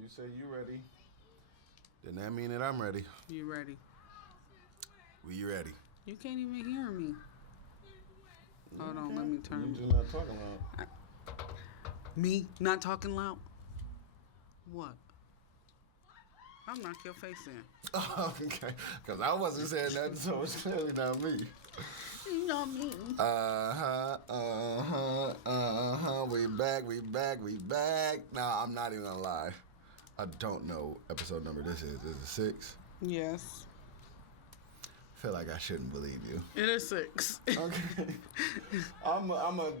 you say you ready, then that mean that I'm ready. You ready? We ready. You can't even hear me. Hold on, let me turn. You just not talking loud. Me? Not talking loud? What? I'll knock your face in. Oh, okay. Because I wasn't saying that, so it's clearly not me. You know me. We back. Nah, I'm not even gonna lie. I don't know episode number this is. Is it 6? Yes. I feel like I shouldn't believe you. It is 6. Okay. I'm a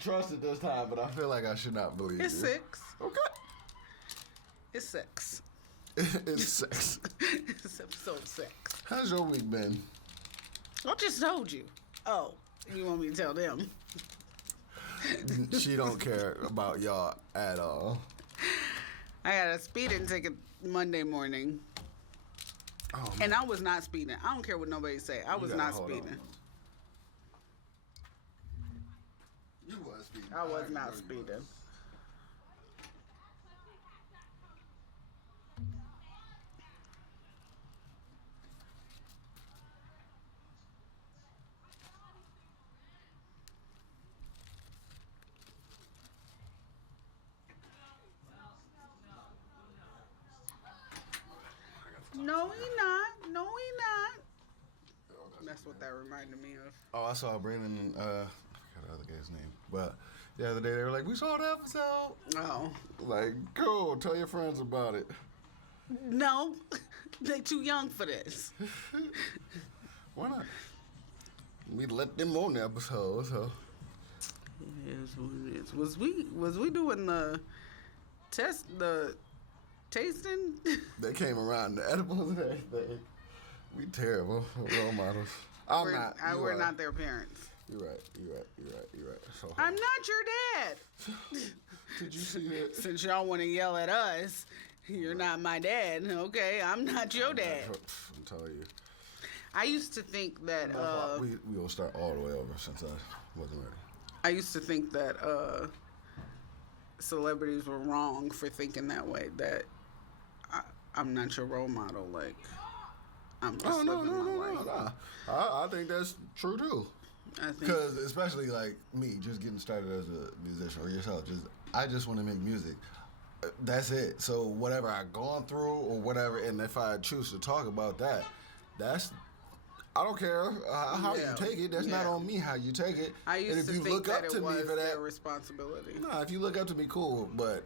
trust it this time, but I feel like I should not believe It's you. 6. Okay. It's 6. It's 6. It's episode 6. How's your week been? I just told you. Oh, you want me to tell them? She don't care about y'all at all. I got a speeding ticket Monday morning. Oh, and I was not speeding. I don't care what nobody say. I was not speeding. You was speeding. I was not speeding. No, he not. No, he not. That's what that reminded me of. Oh, I saw Brandon, I forgot the other guy's name. But the other day they were like, we saw the episode. Oh. Like, cool, tell your friends about it. No, they too young for this. Why not? We let them on the episode, so. It is what it is. Was we doing the tasting? They came around the edibles and everything. We terrible role models. We're not their parents. You're right. So, I'm not your dad. did you see that? Since y'all want to yell at us, you're not my dad. Okay, I'm not your dad. I'm telling you. I used to think that we will start all the way over since I wasn't ready. I used to think that celebrities were wrong for thinking that way. That I'm not your role model. Like I'm just living my life. No. I think that's true too. Because especially like me, just getting started as a musician or yourself, I just want to make music. That's it. So whatever I've gone through or whatever, and if I choose to talk about that, I don't care how you take it. That's not on me how you take it. I used and if to you think look that up it to was me for their that, responsibility. nah, if you look up to me, cool. But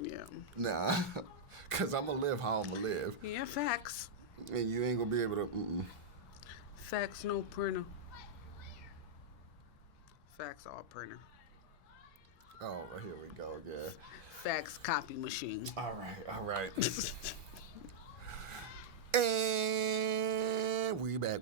yeah, nah, because I'm gonna live how I'm gonna live. Yeah, facts. And you ain't gonna be able to. Facts, no printer. Facts, all printer. Oh, here we go again. Fax copy machine. All right. And we back.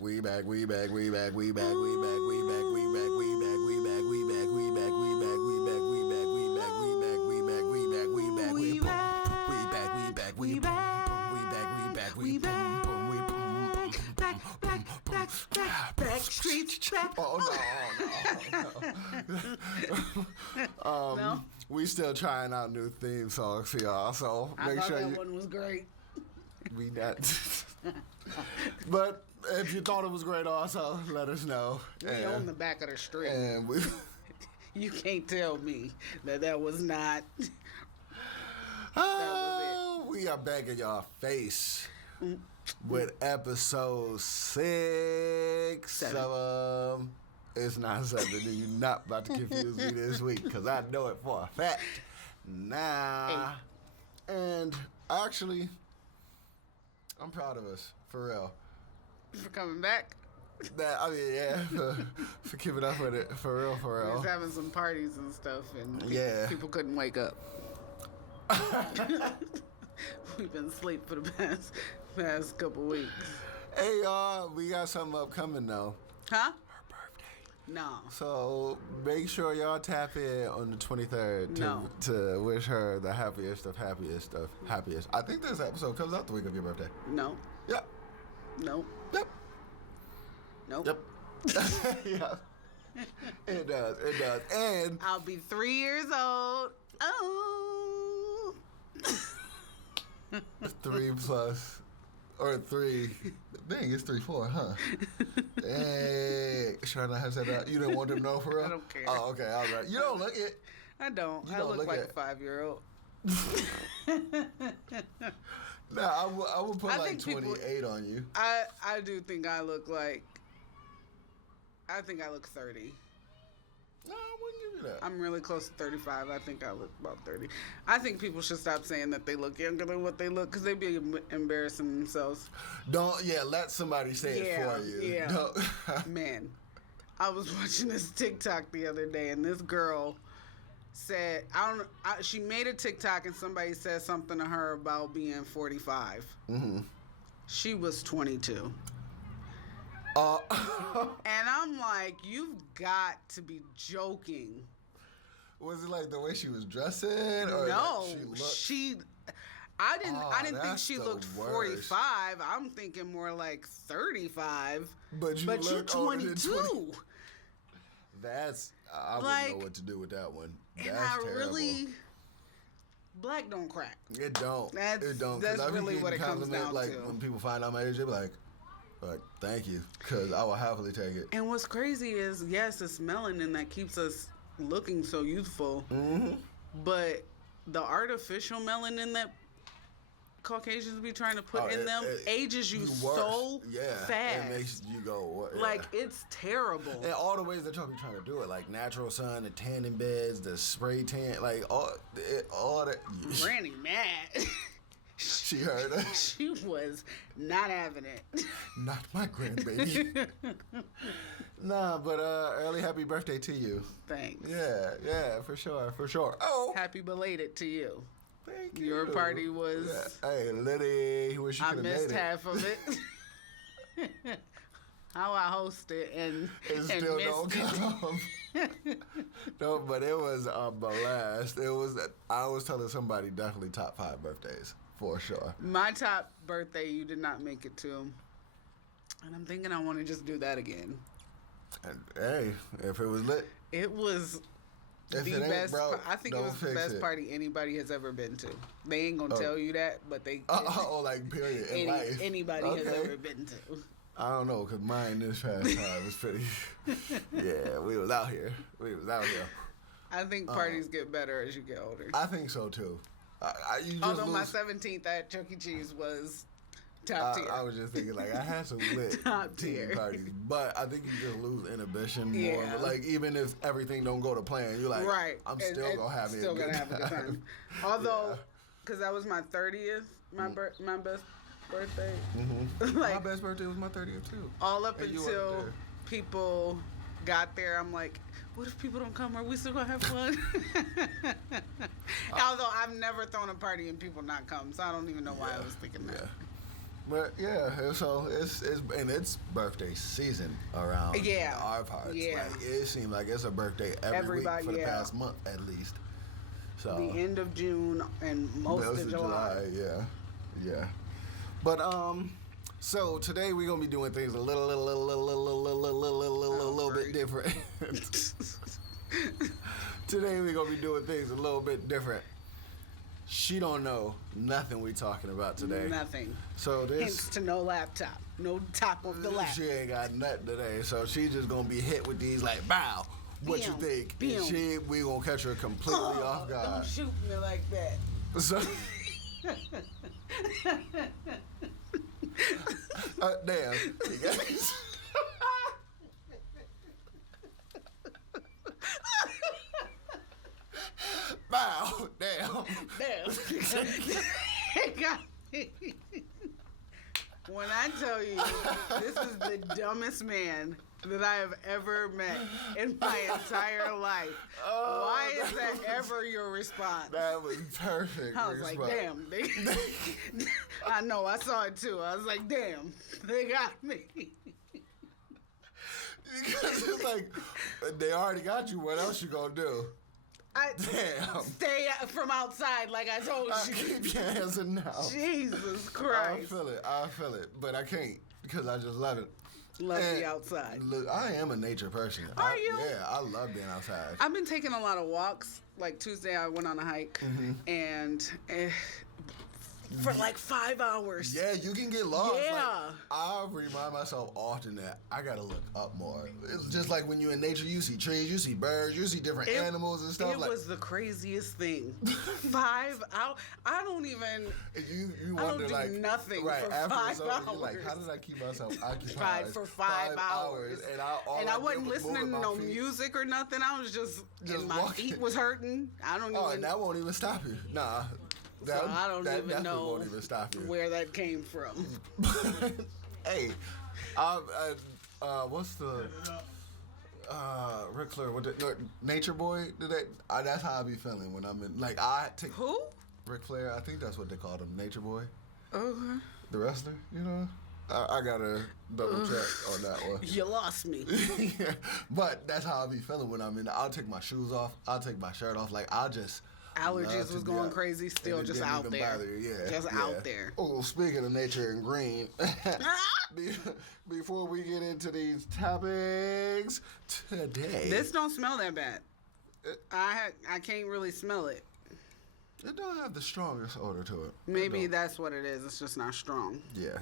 Back streets back. Oh no. No? We still trying out new theme songs for y'all, so I make thought sure that one was great. we not. But if you thought it was great, also let us know. We on the back of the street. And we. You can't tell me that was not. Oh, we are back in y'all face with episode 6. So, it's not something that you're not about to confuse me this week, because I know it for a fact. Nah. And actually, I'm proud of us, for real. For coming back. For keeping up with it, for real. We was having some parties and stuff, and people couldn't wake up. We've been asleep for the past couple weeks. Hey, y'all, we got something upcoming, though. Huh? Her birthday. No. So make sure y'all tap in on the 23rd to wish her the happiest. I think this episode comes out the week of your birthday. No. Yep. Nope. Yep. Nope. Yep. Yeah. It does. And I'll be 3 years old. Oh. 3 plus. Or 3. Dang, it's 3-4, huh? Hey, should I not have said that? You didn't want them to know for real? I don't care. Oh, okay, all right. You don't look it. I don't. You I don't look like it. a 5-year-old. Nah, I would put I like think 28 on you. I do think I look like. I think I look 30. No, I wouldn't give you that. I'm really close to 35. I think I look about 30. I think people should stop saying that they look younger than what they look because they be embarrassing themselves. Let somebody say it for you. Yeah. Man, I was watching this TikTok the other day and this girl said, she made a TikTok and somebody said something to her about being 45. Mm-hmm. She was 22. And I'm like, you've got to be joking. Was it like the way she was dressing? Or no, she looked... I didn't think she looked 45. I'm thinking more like 35. But you're 22. That's... I wouldn't know what to do with that one. That's terrible. Black don't crack. It don't. It don't. That's really what it comes down like, to. When people find out my age, they be like, thank you, because I will happily take it. And what's crazy is, yes, it's melanin that keeps us looking so youthful. Mm-hmm. But the artificial melanin that Caucasians be trying to put in them ages you so fast. It makes you go, like, it's terrible. And all the ways that y'all be trying to do it, like natural sun, the tanning beds, the spray tan, like all that. Granny mad. She heard us. She was not having it. Not my grandbaby. Nah, but early happy birthday to you. Thanks. Yeah, for sure. Oh, happy belated to you. Thank you. Your party was. Yeah. Hey, Liddy, wish you could have made it. I missed half of it. How I hosted and still don't come. No, but it was a blast. I was telling somebody definitely top 5 birthdays for sure. My top birthday, you did not make it to, and I'm thinking I want to just do that again. And, hey, if it was lit, it was. If the best. I think it was the best party anybody has ever been to. They ain't gonna tell you that, but they. Like period in life. Anybody has ever been to. I don't know, cause mine this past time was pretty. Yeah, we was out here. I think parties get better as you get older. I think so too. Although my 17th at Chuck E. Cheese was top tier. I was just thinking, like, I had some lit teen parties, but I think you just lose inhibition more. Yeah. Like, even if everything don't go to plan, you're like, right. I'm still gonna have a good time. Although, because that was my 30th, my best birthday. Mm-hmm. Like, my best birthday was my 30th too. All up until people got there, I'm like, what if people don't come? Are we still gonna have fun? Although I've never thrown a party and people not come, so I don't even know why I was thinking that. But so it's birthday season around our parts. Yeah. Like, it seems like it's a birthday every week for the past month at least. So the end of June and most of July. Yeah. But so today we're gonna be doing things a little bit different. Today we're gonna be doing things a little bit different. She don't know nothing we talking about today. Nothing. So this. Hence to no laptop. No top of the lap. She ain't got nothing today. So she's just gonna be hit with these like, bow. What you think? And we gonna catch her completely off guard. Don't shoot me like that. So. Damn. Bow. Damn. When I tell you, this is the dumbest man that I have ever met in my entire life. Why is that ever your response? That was perfect. I was like, damn. I know, I saw it too. I was like, damn, they got me. Because it's like, they already got you. What else you gonna do? Damn. Stay from outside like I told you. Keep your hands in the house. Jesus Christ. I feel it. But I can't because I just love it. Love the outside. Look, I am a nature person. Are you? Yeah, I love being outside. I've been taking a lot of walks. Like Tuesday, I went on a hike, and for like 5 hours. Yeah, you can get lost. Yeah. Like, I remind myself often that I gotta look up more. It's just like when you're in nature, you see trees, you see birds, you see different animals and stuff. It was the craziest thing. 5 hours. I don't even. You I wonder, don't do like, nothing right, for after 5 it's over, hours. you're like, how did I keep myself occupied For 5 hours? And I did wasn't was listening to moving no my feet. music or nothing. I was just and my walking. feet was hurting. I don't Oh, even. and that won't even stop you. Nah. So I don't even know won't even stop you. where that came from. Hey, what's the Ric Flair? Nature Boy? That's how I be feeling when I'm in. Like I take Who? Ric Flair. I think that's what they called him, Nature Boy. Okay. The wrestler, you know. I gotta double check on that one. You lost me. Yeah, but that's how I be feeling when I'm in. I'll take my shoes off. I'll take my shirt off. Like I'll just. Allergies was going crazy, still just out there. Out there. Oh, speaking of nature and green, before we get into these topics today, this don't smell that bad. I can't really smell it. It don't have the strongest odor to it. Maybe that's what it is. It's just not strong. Yeah,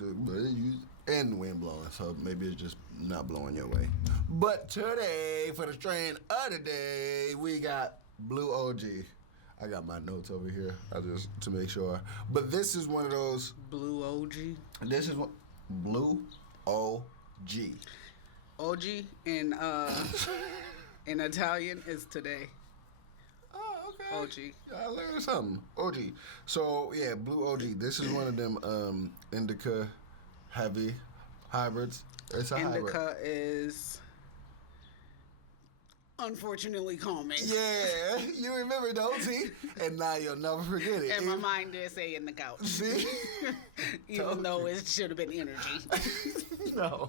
and the wind blowing, so maybe it's just not blowing your way. But today, for the strain of the day, we got Blue OG. I got my notes over here. I just to make sure. But this is one of those Blue OG. This is what Blue OG. OG in Italian is today. Oh, okay. OG. I learned something. OG. So yeah, Blue OG. This is one of them indica heavy hybrids. It's a indica hybrid. is unfortunately calming. Yeah, you remember, don't you? And now you'll never forget it. And my mind did say in the couch. See? Even though it should have been energy. No.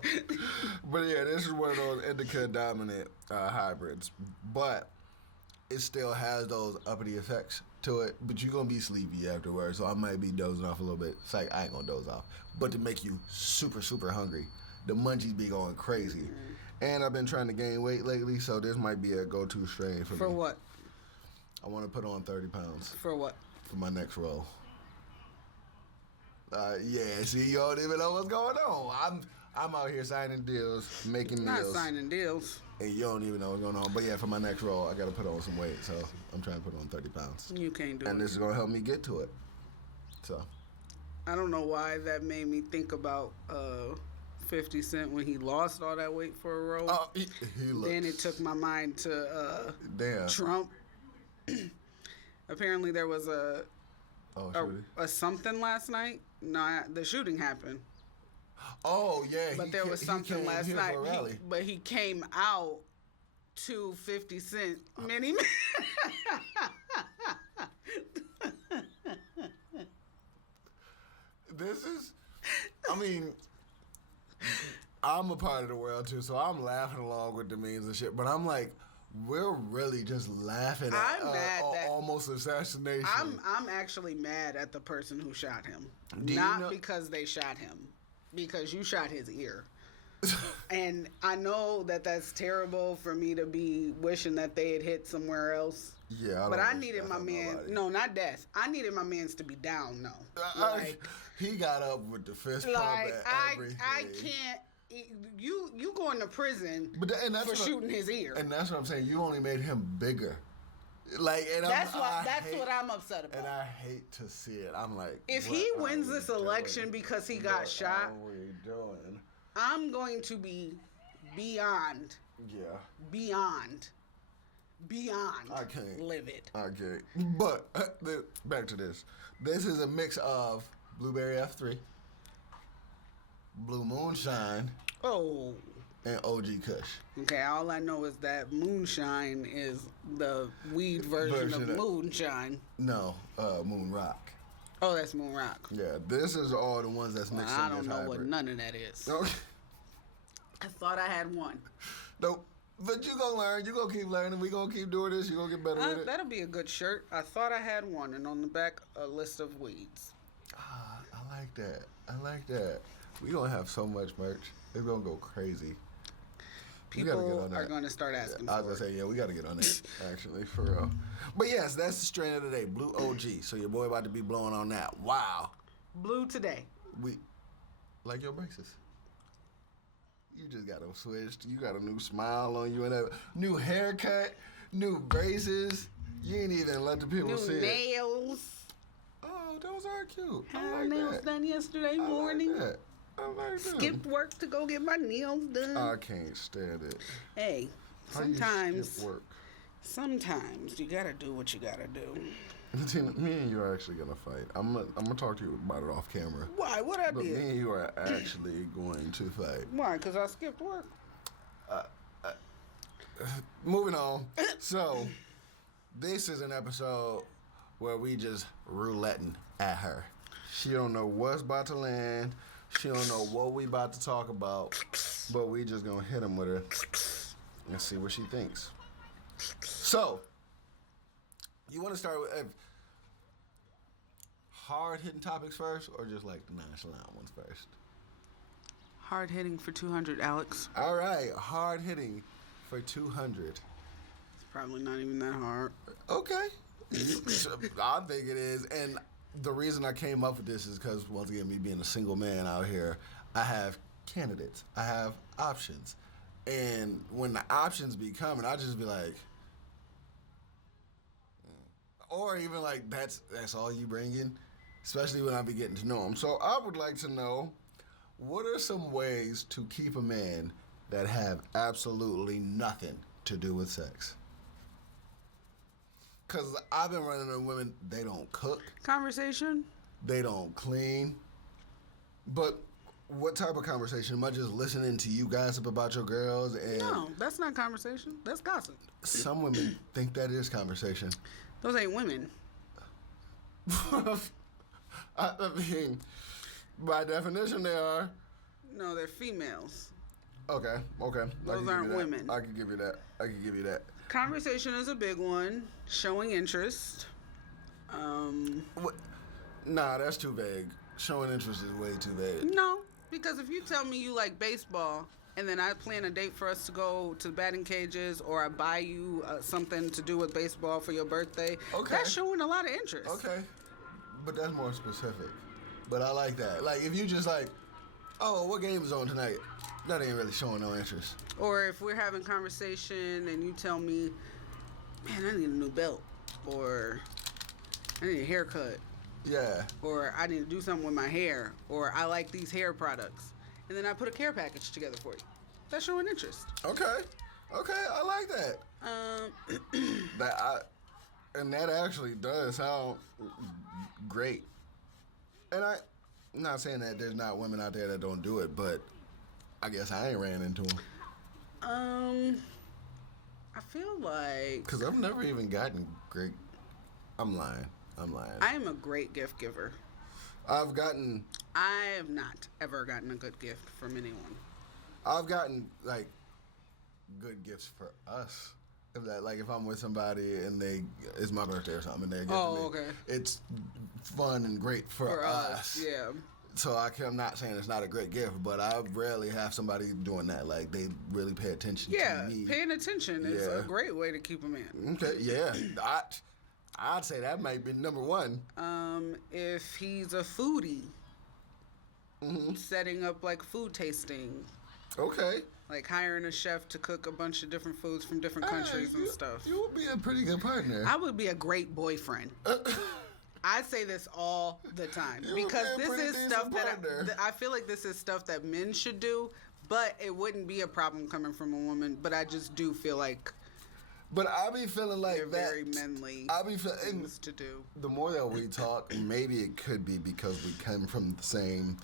But yeah, this is one of those indica dominant hybrids. But it still has those uppity effects to it. But you're going to be sleepy afterwards. So I might be dozing off a little bit. It's like, I ain't going to doze off. But to make you super, super hungry, the munchies be going crazy. Mm-hmm. And I've been trying to gain weight lately, so this might be a go-to strain for me. For what? I want to put on 30 pounds. For what? For my next role. Yeah, see, you don't even know what's going on. I'm out here signing deals, making meals. Not signing deals. And you don't even know what's going on. But yeah, for my next role, I got to put on some weight, so I'm trying to put on 30 pounds. You can't do it. And this is going to help me get to it. So. I don't know why that made me think about 50 Cent when he lost all that weight for a role. Oh, he looks... Then it took my mind to Damn. Trump. Apparently there was a something last night. No, the shooting happened. Oh yeah, but there was something last night. But he came out to 50 Cent many. This is, I mean, I'm a part of the world too, so I'm laughing along with the memes and shit. But I'm like, we're really just laughing at almost assassination. I'm actually mad at the person who shot him. Because they shot him, because you shot his ear. And I know that that's terrible for me to be wishing that they had hit somewhere else. Yeah, but I needed my man. No, not death. I needed my mans to be down. No, he got up with the fist pump at everything. I can't. You going to prison for shooting his ear. And that's what I'm saying. You only made him bigger. That's what I'm upset about. And I hate to see it. I'm like, if he wins this election because he got shot, what are we doing? I'm going to be beyond. Yeah. Beyond. I can't livid. I can't. But back to this. This is a mix of Blueberry F3, Blue Moonshine, and OG Kush. Okay, all I know is that Moonshine is the weed version of Moonshine. No, Moon Rock. Oh, that's Moon Rock. Yeah, this is all the ones that's mixed in. I don't know what none of that is. Okay. I thought I had one. Nope. But you gonna learn. You gonna keep learning. We gonna keep doing this. You gonna get better with it. That'll be a good shirt. I thought I had one, and on the back, a list of weeds. I like that. We gonna have so much merch. It's gonna go crazy. People are going to start asking I was going to say, yeah, we got to get on that, actually, for real. But yes, that's the strain of the day, Blue OG. So your boy about to be blowing on that. Wow. Blue today. We like your braces. You just got them switched. You got a new smile on you and a new haircut, new braces. You ain't even let the people see it. New nails. Oh, those are cute. Had my nails done yesterday morning. I like that. Skipped work to go get my nails done. I can't stand it. Hey, sometimes skip work? Sometimes you gotta do what you gotta do. Tina, me and you are actually gonna fight. I'm gonna talk to you about it off camera. Why? What I did? But me and you are actually going to fight. Why? Because I skipped work. Moving on. So, this is an episode where we just rouletting at her. She don't know what's about to land. She don't know what we about to talk about. But we just gonna hit him with her and see what she thinks. So, you want to start with hard-hitting topics first, or just like the nonchalant ones first? Hard hitting for 200, Alex. All right, hard-hitting for 200. It's probably not even that hard. Okay. I think it is. And the reason I came up with this is because, once again, me being a single man out here, I have candidates. I have options. And when the options be coming, I just be like, or even like, that's all you bring in, especially when I be getting to know them. So I would like to know, what are some ways to keep a man that have absolutely nothing to do with sex? Because I've been running into women, they don't cook. Conversation? They don't clean. But what type of conversation? Am I just listening to you gossip about your girls? And no, that's not conversation. That's gossip. Some women think that is conversation. Those ain't women. I mean, by definition, they are. No, they're females. Okay. Those aren't women. I can give you that. Conversation is a big one. Showing interest. What? Nah, that's too vague. Showing interest is way too vague. No, because if you tell me you like baseball, and then I plan a date for us to go to batting cages, or I buy you something to do with baseball for your birthday, that's showing a lot of interest. Okay, but that's more specific. But I like that. Like, if you just like, oh, what game is on tonight? That ain't really showing no interest. Or if we're having conversation and you tell me, man, I need a new belt, or I need a haircut. Yeah. Or I need to do something with my hair, or I like these hair products. And then I put a care package together for you. That's showing interest. Okay, I like that. And that actually does sound great. And I'm not saying that there's not women out there that don't do it, but I guess I ain't ran into them. I feel like... Because I've never even gotten great... I'm lying. I am a great gift giver. I have not ever gotten a good gift from anyone. I've gotten, like, good gifts for us. If I'm with somebody and it's my birthday or something and they're giving me. Okay. It's fun and great for us. Yeah. So I'm not saying it's not a great gift, but I rarely have somebody doing that. Like, they really pay attention to me. Yeah, paying attention is a great way to keep a man. Okay, yeah. I'd say that might be number one. If he's a foodie, setting up, like, food tasting. Okay. Like, hiring a chef to cook a bunch of different foods from different countries and stuff. You would be a pretty good partner. I would be a great boyfriend. I say this all the time because this is stuff that I feel like this is stuff that men should do, but it wouldn't be a problem coming from a woman. But I just do feel like. But I be feeling like they're very manly. I be feeling things to do. The more that we talk, maybe it could be because we come from the same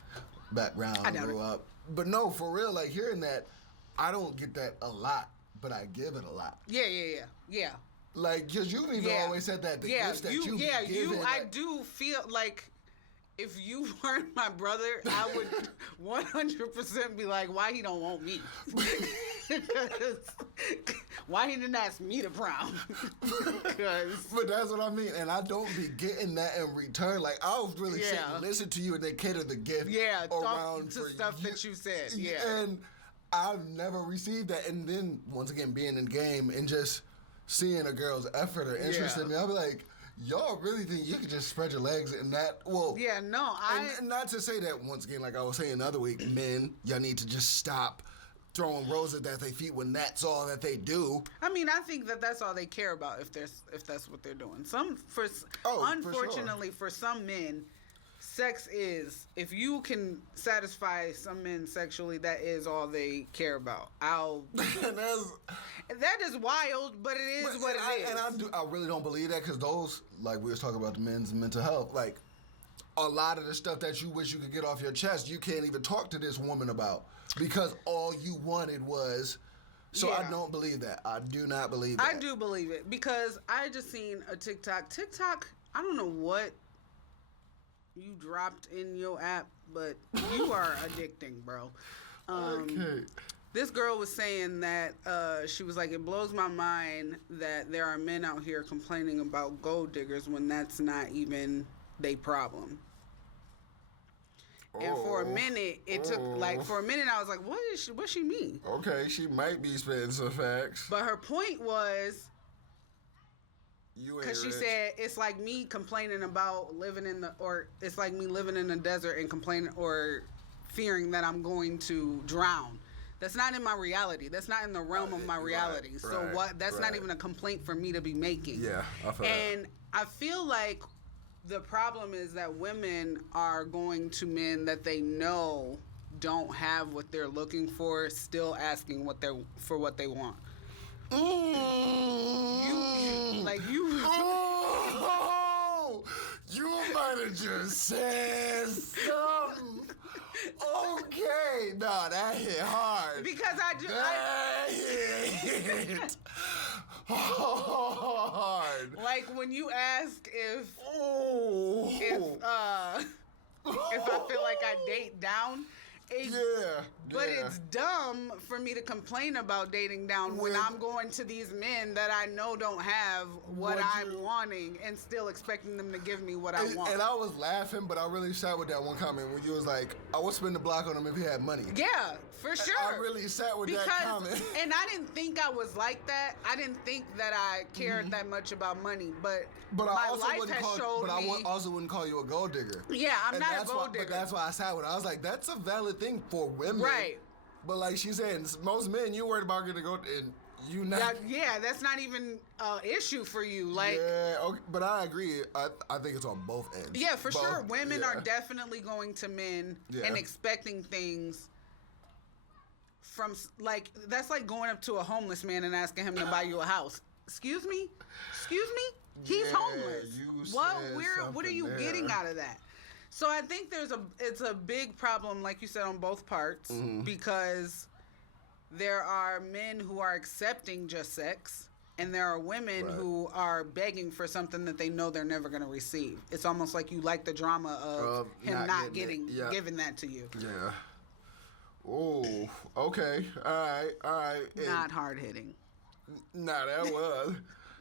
background, grew up. But no, for real, like hearing that, I don't get that a lot, but I give it a lot. Yeah. Like, because you've even always said that the gifts that you give. I do feel like if you weren't my brother, I would 100% be like, why he don't want me? Why he didn't ask me to prom? But that's what I mean, and I don't be getting that in return. Like, I was really sitting and listen to you, and they cater the gift around to stuff that you said. Yeah, and I've never received that. And then, once again, being in the game and just seeing a girl's effort or interest in me, I'll be like, y'all really think you could just spread your legs and that? Well, yeah, no, and not to say that, once again, like I was saying the other week, men, y'all need to just stop throwing roses at their feet when that's all that they do. I mean, I think that's all they care about if that's what they're doing. Unfortunately, for some men, sex is, if you can satisfy some men sexually, that is all they care about. That is wild, but it is what it is. And I really don't believe that, because those, like we was talking about the men's mental health, like a lot of the stuff that you wish you could get off your chest, you can't even talk to this woman about, because all you wanted was. So I don't believe that. I do not believe that. I do believe it, because I just seen a TikTok. I don't know what you dropped in your app, but you are addicting, bro. Okay. This girl was saying that she was like, it blows my mind that there are men out here complaining about gold diggers when that's not even their problem. And for a minute, I was like, what she mean? Okay, she might be spitting some facts. But her point was, because she said, it's like me complaining about it's like me living in the desert and complaining or fearing that I'm going to drown. That's not in my reality. That's not in the realm of my reality. That's not even a complaint for me to be making. Yeah, I feel And I feel like the problem is that women are going to men that they know don't have what they're looking for, still asking what they want. You might have just said something. Okay, no, that hit hard. Because hit hard. Like when you ask if I feel like I date down. But it's dumb for me to complain about dating down when I'm going to these men that I know don't have what I'm wanting and still expecting them to give me what I want. And I was laughing, but I really sat with that one comment when you was like, I would spend the block on him if he had money. Yeah, for sure. I really sat with that comment. And I didn't think I was like that. I didn't think that I cared that much about money, but my life has showed me. But I also wouldn't call you a gold digger. Yeah, I'm not a gold digger. But that's why I sat with it. I was like, that's a valid thing for women. Right. But like she said, most men, you worried about getting a gold, and you not. Yeah, that's not even an issue for you. Like. Yeah, okay, but I agree. I think it's on both ends. Yeah, for sure. Women are definitely going to men and expecting things from, like, that's like going up to a homeless man and asking him to buy you a house. Excuse me? He's homeless. What are you getting out of that? So I think it's a big problem, like you said, on both parts, because there are men who are accepting just sex, and there are women who are begging for something that they know they're never going to receive. It's almost like you like the drama of him not giving that to you. Yeah. Oh, okay. All right. Not hard-hitting. Nah, that was.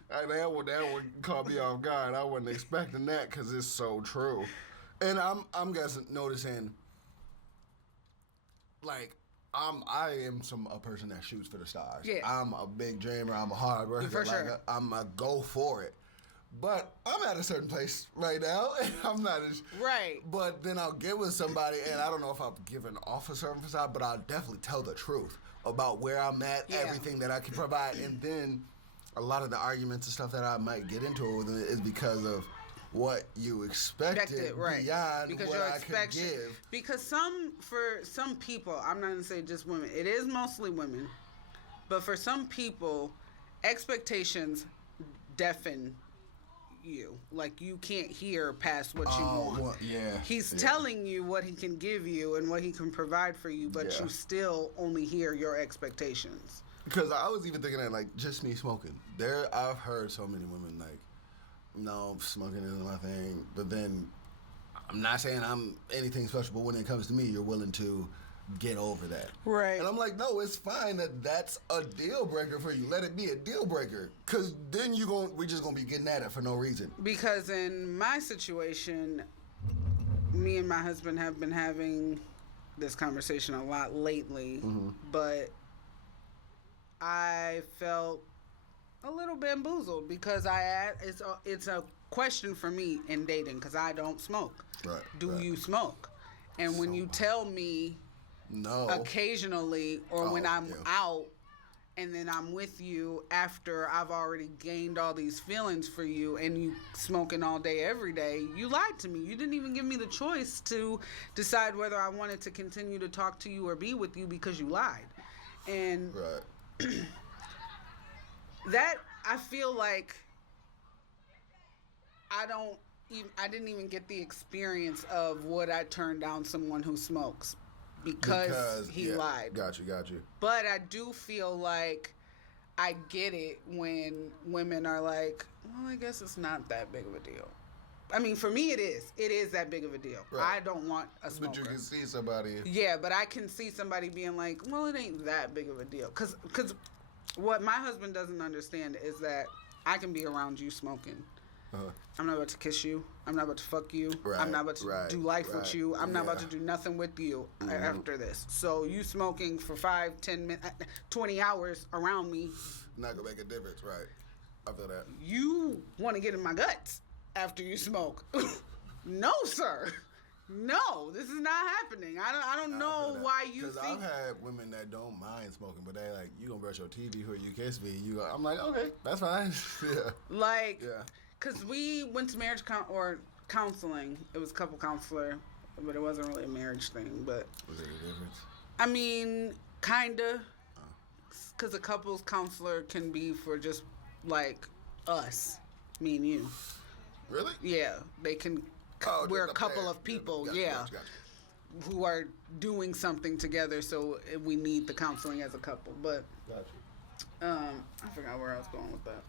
That would caught me off guard. I wasn't expecting that, because it's so true. And I'm noticing, like, I am a person that shoots for the stars. Yeah. I'm a big dreamer. I'm a hard worker. For sure. I'm a go for it. But I'm at a certain place right now, and I'm not as... Right. But then I'll get with somebody, and I don't know if I'll give an off a certain facade, but I'll definitely tell the truth about where I'm at, everything that I can provide. And then a lot of the arguments and stuff that I might get into is because of what you expected beyond because what I could give. Because for some people, I'm not going to say just women, it is mostly women, but for some people, expectations deafen you. Like, you can't hear past what you want. Well, He's telling you what he can give you and what he can provide for you, but you still only hear your expectations. Because I was even thinking that, like, just me smoking. I've heard so many women, like, no, smoking isn't my thing. But then, I'm not saying I'm anything special, but when it comes to me, you're willing to get over that. Right. And I'm like, no, it's fine that's a deal breaker for you. Let it be a deal breaker. Because then we're just going to be getting at it for no reason. Because in my situation, me and my husband have been having this conversation a lot lately, but I felt a little bamboozled because it's a question for me in dating because I don't smoke. Right. Do you smoke? And when you tell me no, occasionally or when I'm out and then I'm with you after I've already gained all these feelings for you and you smoking all day every day, you lied to me. You didn't even give me the choice to decide whether I wanted to continue to talk to you or be with you because you lied. And that, I feel like I didn't even get the experience of would I turn down someone who smokes because he lied. Got you. But I do feel like I get it when women are like, well, I guess it's not that big of a deal. I mean, for me, it is. It is that big of a deal. Right. I don't want a smoker. But you can see somebody. Yeah, but I can see somebody being like, well, it ain't that big of a deal. Because what my husband doesn't understand is that I can be around you smoking. I'm not about to kiss you. I'm not about to fuck you. Right, I'm not about to do life with you. I'm not about to do nothing with you after this. So you smoking for 5, 10 minutes, 20 hours around me. Not gonna make a difference, right? I feel that. You want to get in my guts after you smoke. No, sir. No, this is not happening. I don't know why you think. Because I've had women that don't mind smoking, but they like, you gonna brush your teeth before you kiss me. I'm like, okay, that's fine. Because we went to marriage counseling. It was a couple counselor, but it wasn't really a marriage thing. But was there a difference? I mean, kinda. Because a couples counselor can be for just like us, me and you. Really? Yeah, they can. We're a couple of people, gotcha. Who are doing something together, so we need the counseling as a couple. But I forgot where I was going with that.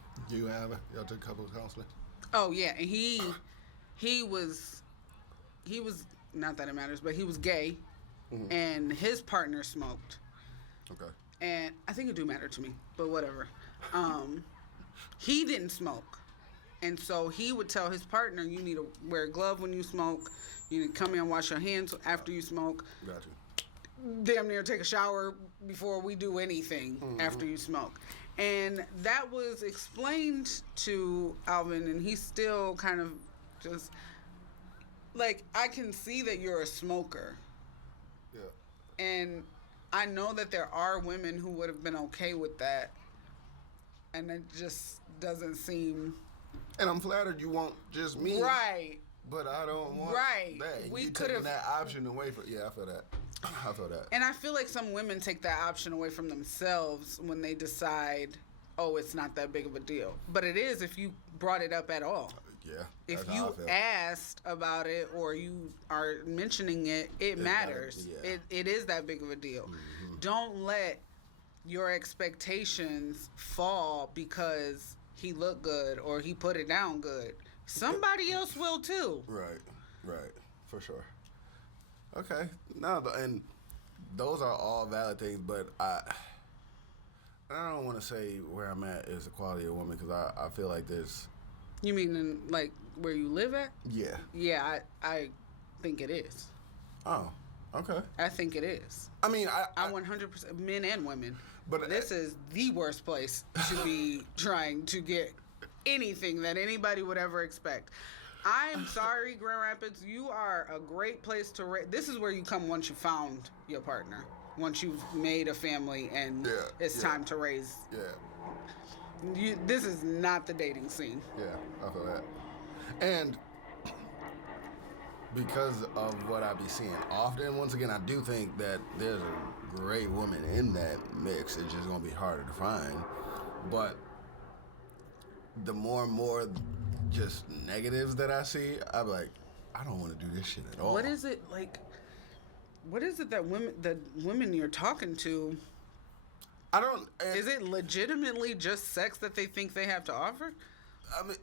Y'all took couples counseling? Oh yeah, and he was not that it matters, but he was gay, and his partner smoked. Okay. And I think it do matter to me, but whatever. He didn't smoke. And so he would tell his partner, you need to wear a glove when you smoke. You need to come in and wash your hands after you smoke. Gotcha. Damn near take a shower before we do anything after you smoke. And that was explained to Alvin, and he's still kind of just like, I can see that you're a smoker. Yeah. And I know that there are women who would have been okay with that. And it just doesn't seem... And I'm flattered you want just me. Right. But I don't want that. We you could have that option away from... Yeah, I feel that. I feel that. And I feel like some women take that option away from themselves when they decide, oh, it's not that big of a deal. But it is if you brought it up at all. Yeah. If you asked about it or you are mentioning it, it matters. Yeah. It is that big of a deal. Don't let your expectations fall because he looked good or he put it down good. Somebody else will too. Right. For sure. Okay. No, and those are all valid things, but I don't want to say where I'm at is the quality of woman because I feel like there's... You mean in, like, where you live at? Yeah. Yeah, I think it is. Oh, okay. I think it is. I mean, I 100%, men and women. But this is the worst place to be trying to get anything that anybody would ever expect. I'm sorry, Grand Rapids. You are a great place to raise. This is where you come once you found your partner. Once you've made a family and it's time to raise. Yeah. This is not the dating scene. Yeah, I feel that. And because of what I be seeing often, once again, I do think that there's a great woman in that mix. It's just going to be harder to find. But the more and more just negatives that I see, I'm like, I don't want to do this shit at all. What is it that women you're talking to? I don't. Is it legitimately just sex that they think they have to offer? I mean,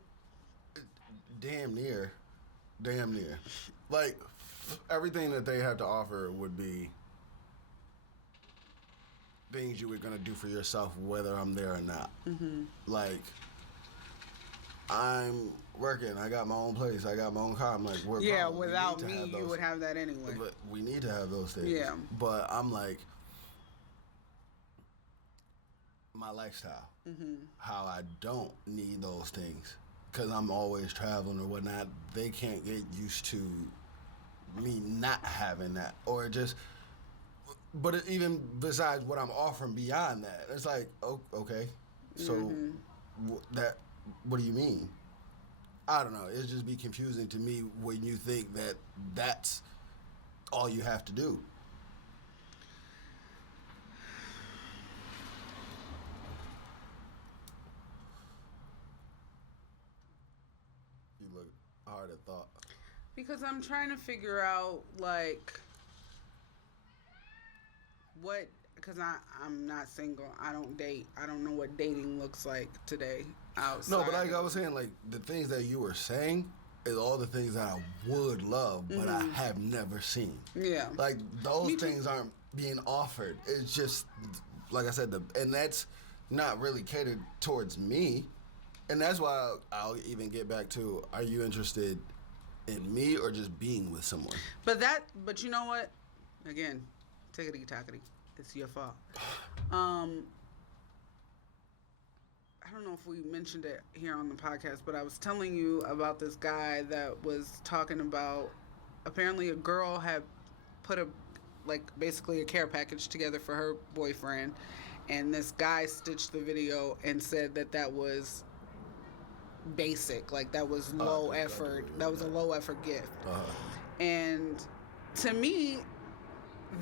damn near. Like, everything that they have to offer would be things you were gonna do for yourself, whether I'm there or not. Like, I'm working. I got my own place. I got my own car. I'm like, we're Yeah, grown. without me, you would have that anyway. But we need to have those things. Yeah. But I'm like, my lifestyle, how I don't need those things because I'm always traveling or whatnot. They can't get used to me not having that, or just. But even besides what I'm offering beyond that, it's like, oh, okay, so that. What do you mean? I don't know. It's just be confusing to me when you think that that's all you have to do. You look hard at thought. Because I'm trying to figure out, like, what, because I'm not single. I don't date. I don't know what dating looks like today outside. No, but like I was saying, like, the things that you were saying is all the things that I would love, but I have never seen. Yeah. Like, those things aren't being offered. It's just, like I said, and that's not really catered towards me. And that's why I'll even get back to, are you interested in me or just being with someone? But you know what? Again, tickety-tockety. It's your fault. I don't know if we mentioned it here on the podcast, but I was telling you about this guy that was talking about, apparently a girl had put basically a care package together for her boyfriend, and this guy stitched the video and said that was basic, like that was low effort. That was a low effort gift. And to me,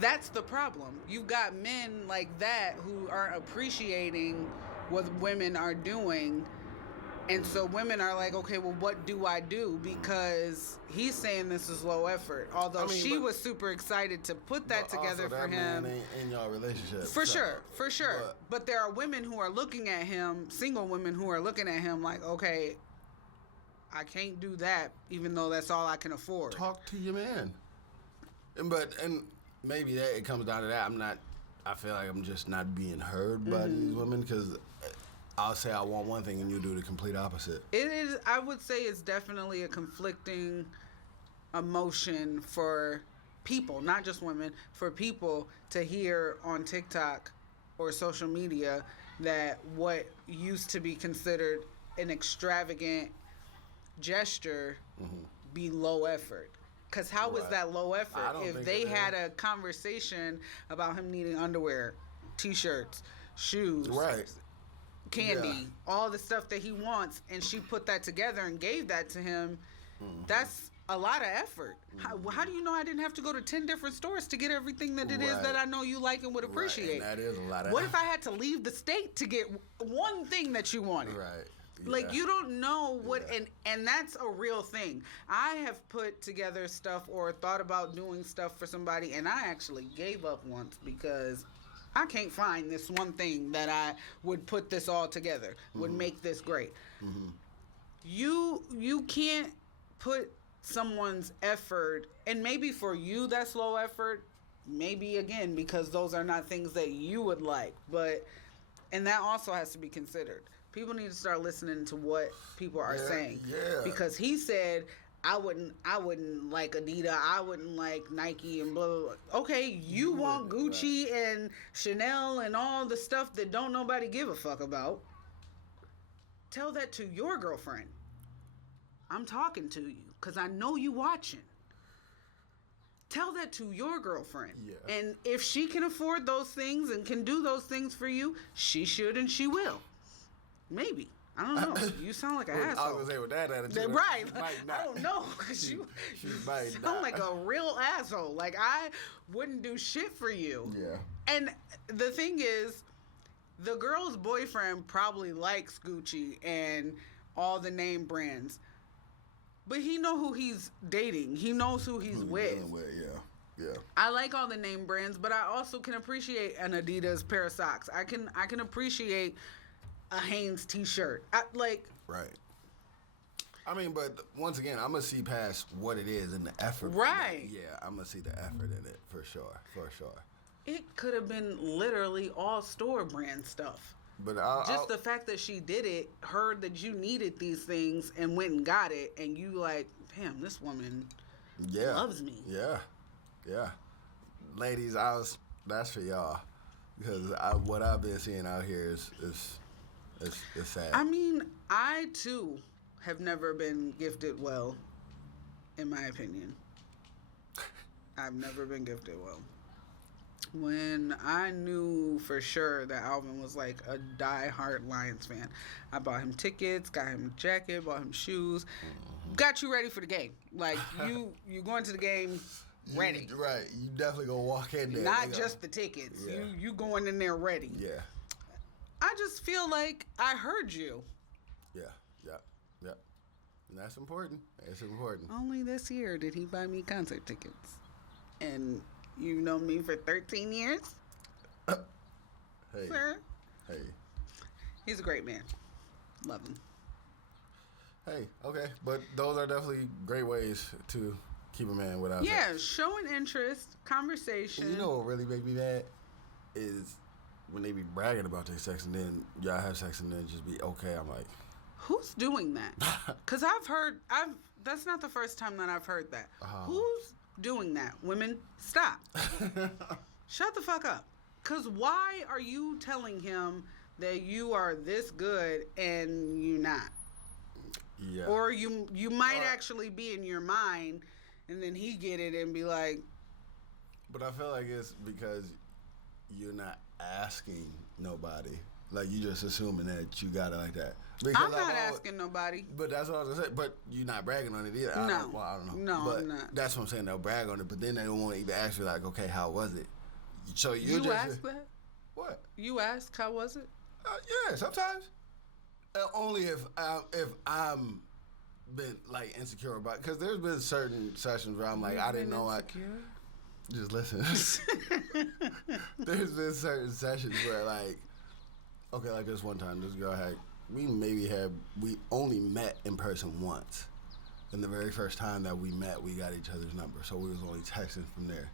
that's the problem. You've got men like that who aren't appreciating what women are doing. And so women are like, okay, well, what do I do? Because he's saying this is low effort. Although she was super excited to put that together for him. Man ain't in y'all relationship. For sure. But there are women who are looking at him, single women who are looking at him like, okay, I can't do that, even though that's all I can afford. Talk to your man. And maybe that it comes down to that. I feel like I'm just not being heard by these women because I'll say I want one thing and you do the complete opposite. It is, I would say it's definitely a conflicting emotion for people, not just women, for people to hear on TikTok or social media that what used to be considered an extravagant gesture be low effort. Because how was that low effort if they had a conversation about him needing underwear, T-shirts, shoes, candy, all the stuff that he wants, and she put that together and gave that to him? That's a lot of effort. How do you know I didn't have to go to 10 different stores to get everything that it is that I know you like and would appreciate? And that is a lot of What if I had to leave the state to get one thing that you wanted? Right. Like, you don't know what, and that's a real thing. I have put together stuff or thought about doing stuff for somebody, and I actually gave up once because I can't find this one thing that I would put this all together, would make this great. You can't put someone's effort, and maybe for you that's low effort, maybe again because those are not things that you would like, and that also has to be considered. People need to start listening to what people are saying. Because he said, I wouldn't like Adidas, I wouldn't like Nike and blah, blah, blah. Okay, you want Gucci and Chanel and all the stuff that don't nobody give a fuck about. Tell that to your girlfriend. I'm talking to you because I know you watching. Tell that to your girlfriend. And if she can afford those things and can do those things for you, she should and she will. Maybe. I don't know. You sound like an asshole. I was going to say with that attitude. Right. I don't know. Because you sound like a real asshole. Like, I wouldn't do shit for you. Yeah. And the thing is, the girl's boyfriend probably likes Gucci and all the name brands. But he know who he's dating. He knows who he's with. Yeah. I like all the name brands, but I also can appreciate an Adidas pair of socks. I can appreciate a Hanes t-shirt. Right. I mean, but once again, I'm gonna see past what it is and the effort. Right. Yeah, I'm gonna see the effort in it for sure. It could have been literally all store brand stuff. But just the fact that she did it, heard that you needed these things, and went and got it, and you like, damn, this woman loves me. Yeah, yeah. Ladies, that's for y'all, because what I've been seeing out here is sad. I mean, I too have never been gifted well, in my opinion. I've never been gifted well. When I knew for sure that Alvin was like a die-hard Lions fan, I bought him tickets, got him a jacket, bought him shoes, got you ready for the game. Like, you going to the game ready. Right. You definitely gonna walk in there. Not just the tickets. Yeah. You going in there ready. Yeah. I just feel like I heard you. Yeah. And that's important. It's important. Only this year did he buy me concert tickets. And you've known me for 13 years? Hey. Sir? Hey. He's a great man. Love him. Hey, okay. But those are definitely great ways to keep a man without sex. Showing interest, conversation. And you know what really make me mad? Is when they be bragging about their sex and then y'all have sex and then just be okay. I'm like, who's doing that? Because that's not the first time that I've heard that. Who's doing that? Women, stop. Shut the fuck up. Because why are you telling him that you are this good and you not? Yeah. Or you might actually be in your mind and then he get it and be like. But I feel like it's because you're not asking nobody. Like, you just assuming that you got it like that. Because I'm not asking nobody. But that's what I was going to say. But you're not bragging on it either. No. I don't know. No, but I'm not. That's what I'm saying. They'll brag on it, but then they don't want to even ask you, like, okay, how was it? So you just asked that? What? You asked, how was it? Yeah, sometimes. Only if I'm been, like, insecure about it. Because there's been certain sessions where I'm like, I didn't know just listen. There's been certain sessions where, like, okay, like this one time, this girl we only met in person once. And the very first time that we met, we got each other's number. So we was only texting from there.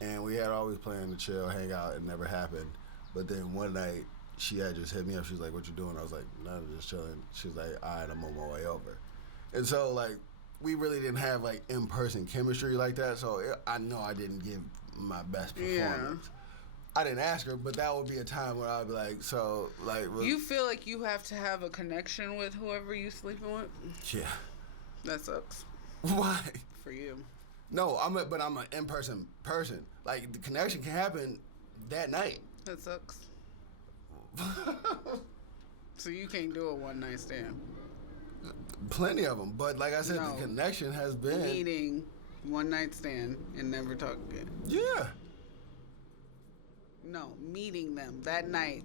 And we had always planned to chill, hang out. It never happened. But then one night, she had just hit me up. She was like, what you doing? I was like, nothing, just chilling. She was like, all right, I'm on my way over. And so, like, we really didn't have, like, in-person chemistry like that. So I know I didn't give my best performance. Yeah. I didn't ask her, but that would be a time where I'd be like, so, like... You feel like you have to have a connection with whoever you sleeping with? Yeah. That sucks. Why? For you. No, but I'm an in-person person. Like, the connection can happen that night. That sucks. So you can't do a one-night stand? Plenty of them, but like I said, the connection has been... Meaning one-night stand and never talk again. Yeah. No, meeting them that night.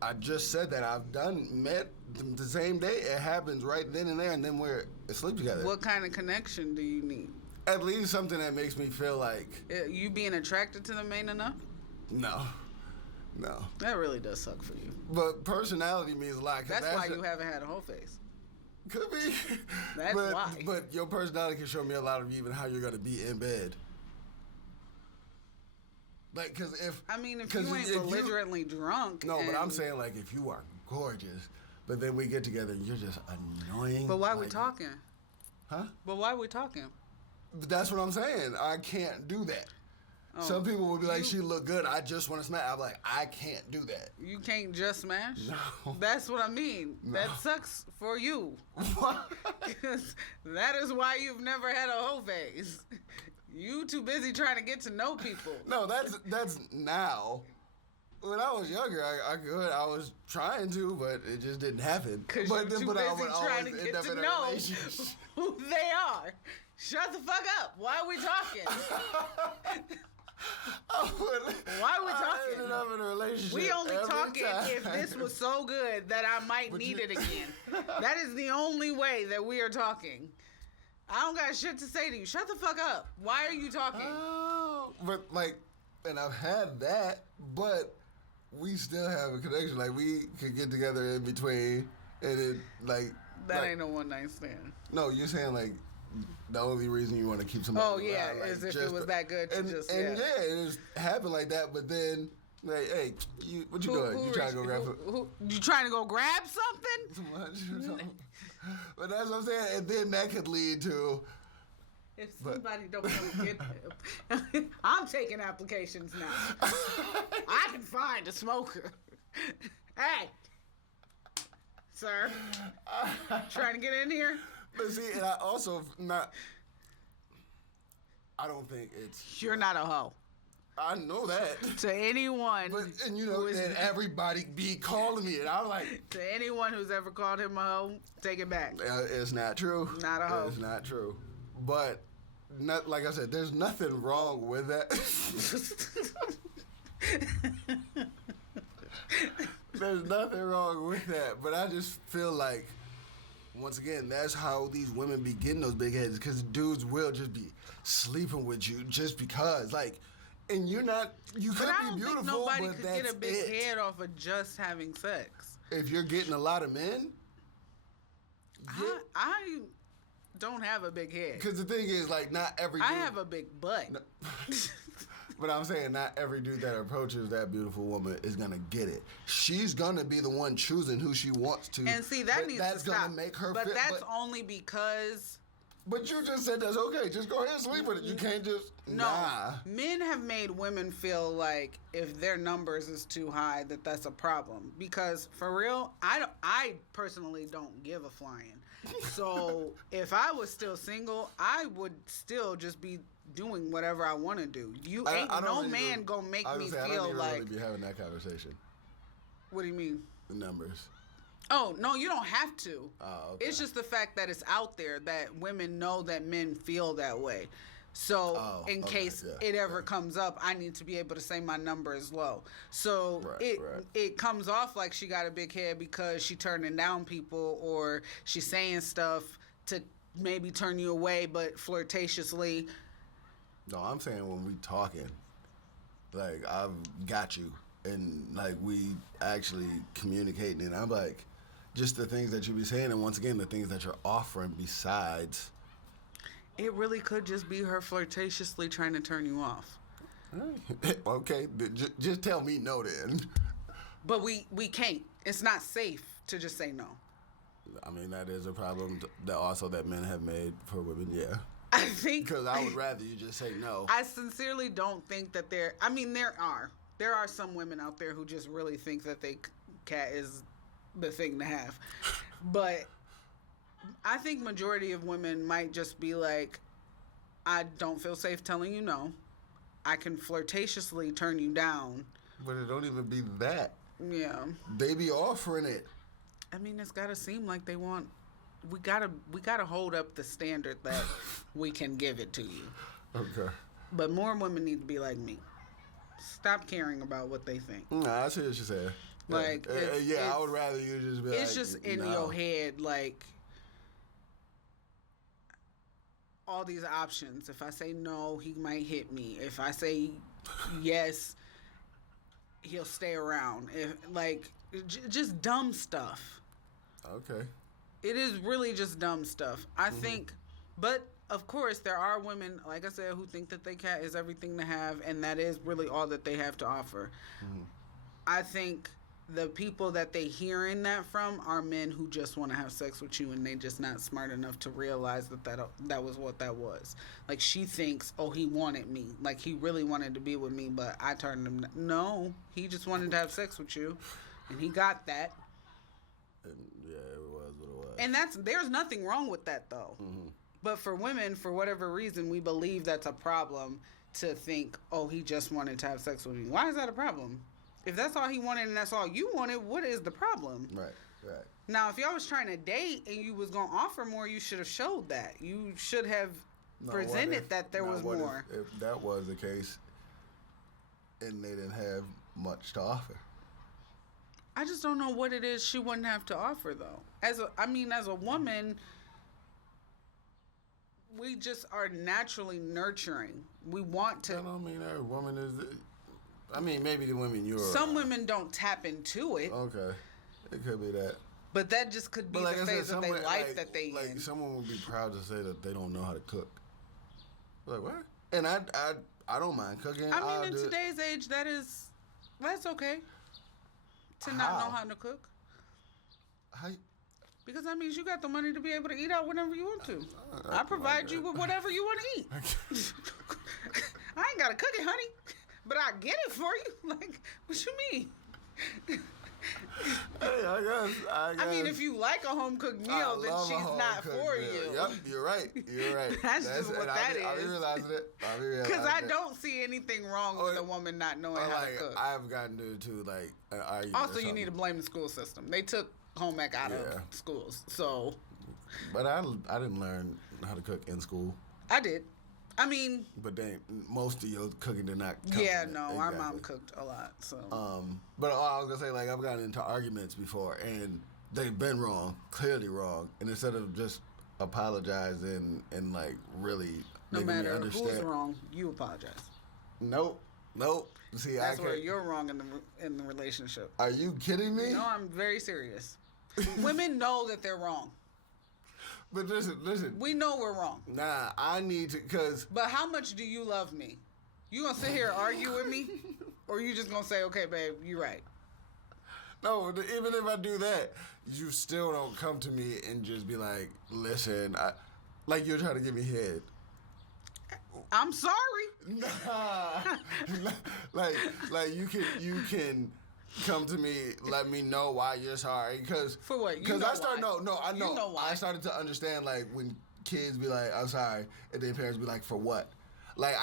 I just said that. I've met the same day. It happens right then and there, and then we're asleep together. What kind of connection do you need? At least something that makes me feel like... You being attracted to them ain't enough? No. That really does suck for you. But personality means a lot. That's why you haven't had a whole face. Could be. That's why. But your personality can show me a lot of even how you're going to be in bed. Like, because if... I mean, if you ain't belligerently drunk... No, but I'm saying, like, if you are gorgeous, but then we get together and you're just annoying... But why we talking? Huh? But why we talking? That's what I'm saying. I can't do that. Oh, some people will be like, she look good, I just want to smash. I'm like, I can't do that. You can't just smash? No. That's what I mean. No. That sucks for you. What? Because that is why you've never had a whole phase. You too busy trying to get to know people. No, that's now. When I was younger, I was trying to, but it just didn't happen. Because you're too busy trying to get to know who they are. Shut the fuck up. Why are we talking? Why are we talking? I ended up in a relationship. We only talking if this was so good that I might need it again. That is the only way that we are talking. I don't got shit to say to you. Shut the fuck up. Why are you talking? But like, and I've had that, but we still have a connection. Like, we could get together in between, and it like that ain't a one night stand. No, you're saying like the only reason you want to keep somebody. Oh yeah, around, like, is if it was that good to and just and yeah, it just happened like that. But then Hey, what you doing? You trying to go grab you trying to go grab something? But that's what I'm saying. And then that could lead to... If somebody don't come get them, I'm taking applications now. I can find a smoker. Hey, sir, trying to get in here? But see, and I also not... I don't think it's... You're not a hoe. I know that. To anyone, but, and you know, and everybody be calling me, and I'm like... To anyone who's ever called him a hoe, take it back. It's not true. Not a hoe. It's not true. But, not like I said, there's nothing wrong with that. There's nothing wrong with that. But I just feel like, once again, that's how these women be getting those big heads, because dudes will just be sleeping with you just because, like... And you're not, you could be beautiful, think nobody but could that's get a big it. head off of just having sex. If you're getting a lot of men, I don't have a big head. Because the thing is, like, not every dude... I have a big butt. No, but I'm saying not every dude that approaches that beautiful woman is going to get it. She's going to be the one choosing who she wants to. And see, that needs to stop. That's going to make her But feel... that's only because... But you just said that's okay. Just go ahead and sleep with it. You can't just... No. Nah. Men have made women feel like if their numbers is too high, that's a problem. Because, for real, I personally don't give a flying. So, if I was still single, I would still just be doing whatever I want to do. No man gonna make me feel I don't even like... really be having that conversation. What do you mean? The numbers. Oh, no, you don't have to. Oh, okay. It's just the fact that it's out there that women know that men feel that way. So in case it ever comes up, I need to be able to say my number is low. So it comes off like she got a big head because she turning down people or she's saying stuff to maybe turn you away, but flirtatiously. No, I'm saying when we talking, like, I've got you. And, like, we actually communicating. And I'm like... Just the things that you be saying, and once again, the things that you're offering besides. It really could just be her flirtatiously trying to turn you off. Okay, just tell me no then. But we can't. It's not safe to just say no. I mean, that is a problem that men have made for women, yeah. I think... Because I would rather you just say no. I sincerely don't think that there are some women out there who just really think that cat is... the thing to have. But I think majority of women might just be like, I don't feel safe telling you no. I can flirtatiously turn you down. But it don't even be that. Yeah. They be offering it. I mean, it's gotta seem like they want... We gotta hold up the standard that we can give it to you. Okay. But more women need to be like me. Stop caring about what they think. Nah, I see what you're saying. Like, I would rather you just be like, it's just in your head, like, all these options. If I say no, he might hit me. If I say yes, he'll stay around. Just dumb stuff. Okay. It is really just dumb stuff. I think, but of course, there are women, like I said, who think that their cat is everything to have, and that is really all that they have to offer. Mm-hmm. I think the people that they hearing that from are men who just want to have sex with you, and they just not smart enough to realize that was what that was. Like, she thinks, oh, he wanted me. Like, he really wanted to be with me, but I turned him down. No, he just wanted to have sex with you, and he got that. And, yeah, it was what it was. And there's nothing wrong with that, though. Mm-hmm. But for women, for whatever reason, we believe that's a problem to think, oh, he just wanted to have sex with me. Why is that a problem? If that's all he wanted and that's all you wanted, what is the problem? Right. Now, if y'all was trying to date and you was going to offer more, you should have showed that. You should have presented that there was more. If that was the case and they didn't have much to offer? I just don't know what it is she wouldn't have to offer, though. As a woman, we just are naturally nurturing. We want to... I don't mean every woman is... I mean, maybe the women you're... Some women don't tap into it. Okay. It could be that. But that just could be the phase of their life that they in. Someone would be proud to say that they don't know how to cook. Like, what? And I don't mind cooking. I mean, in today's age, that is That's okay. To not know how to cook. How? Because that means you got the money to be able to eat out whenever you want to. I provide you with whatever you want to eat. I ain't got to cook it, honey. But I get it for you. Like, what you mean? Hey, I guess. I mean, if you like a home cooked meal, then she's not for you. Yep, you're right. That's just what that is. I realized it. Because I don't see anything wrong with a woman not knowing how to cook. I've gotten to like an argument. Also, you need to blame the school system. They took home ec out of schools, so. But I didn't learn how to cook in school. I did. I mean. But most of your cooking did not. Yeah, no, exactly. Our mom cooked a lot, so. But I was gonna say, like, I've gotten into arguments before, and they've been wrong, clearly wrong, and instead of just apologizing and like really no making me understand, who's wrong, you apologize. Nope. See, that's where you're wrong in the relationship. Are you kidding me? No, I'm very serious. Women know that they're wrong. But listen. We know we're wrong. Nah, I need to, cause. But how much do you love me? You gonna sit here and argue with me, or you just gonna say, "Okay, babe, you're right"? No, even if I do that, you still don't come to me and just be like, "Listen, like you're trying to give me head." I'm sorry. Nah, like you can come to me, let me know why you're sorry, because for what? Because I started I know. You know why. I started to understand like when kids be like, "I'm sorry," and their parents be like, "For what?" Like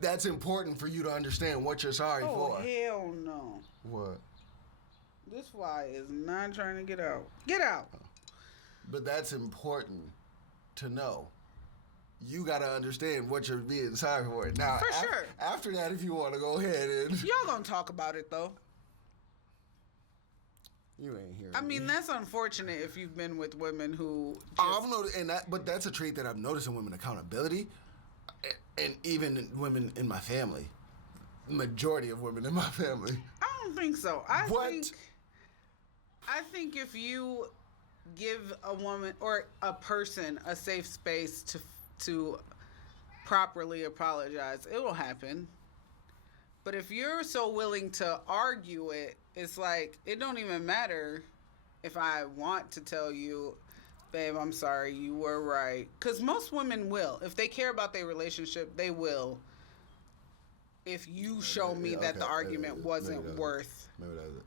that's important for you to understand what you're sorry for. Oh hell no. What? This fly is not trying to get out. Get out. But that's important to know. You gotta understand what you're being sorry for. Now, for sure. After that, if you want to go ahead and y'all gonna talk about it though. You ain't hearing. I mean, that's unfortunate if you've been with women who. I've noticed, but that's a trait that I've noticed in women: accountability, and even women in my family. Majority of women in my family. I don't think so. I think if you give a woman or a person a safe space to properly apologize, it will happen. But if you're so willing to argue it, it's like, it don't even matter if I want to tell you, babe, I'm sorry, you were right. Because most women will. If they care about their relationship, they will. If you show me that the argument wasn't worth. Maybe that's it.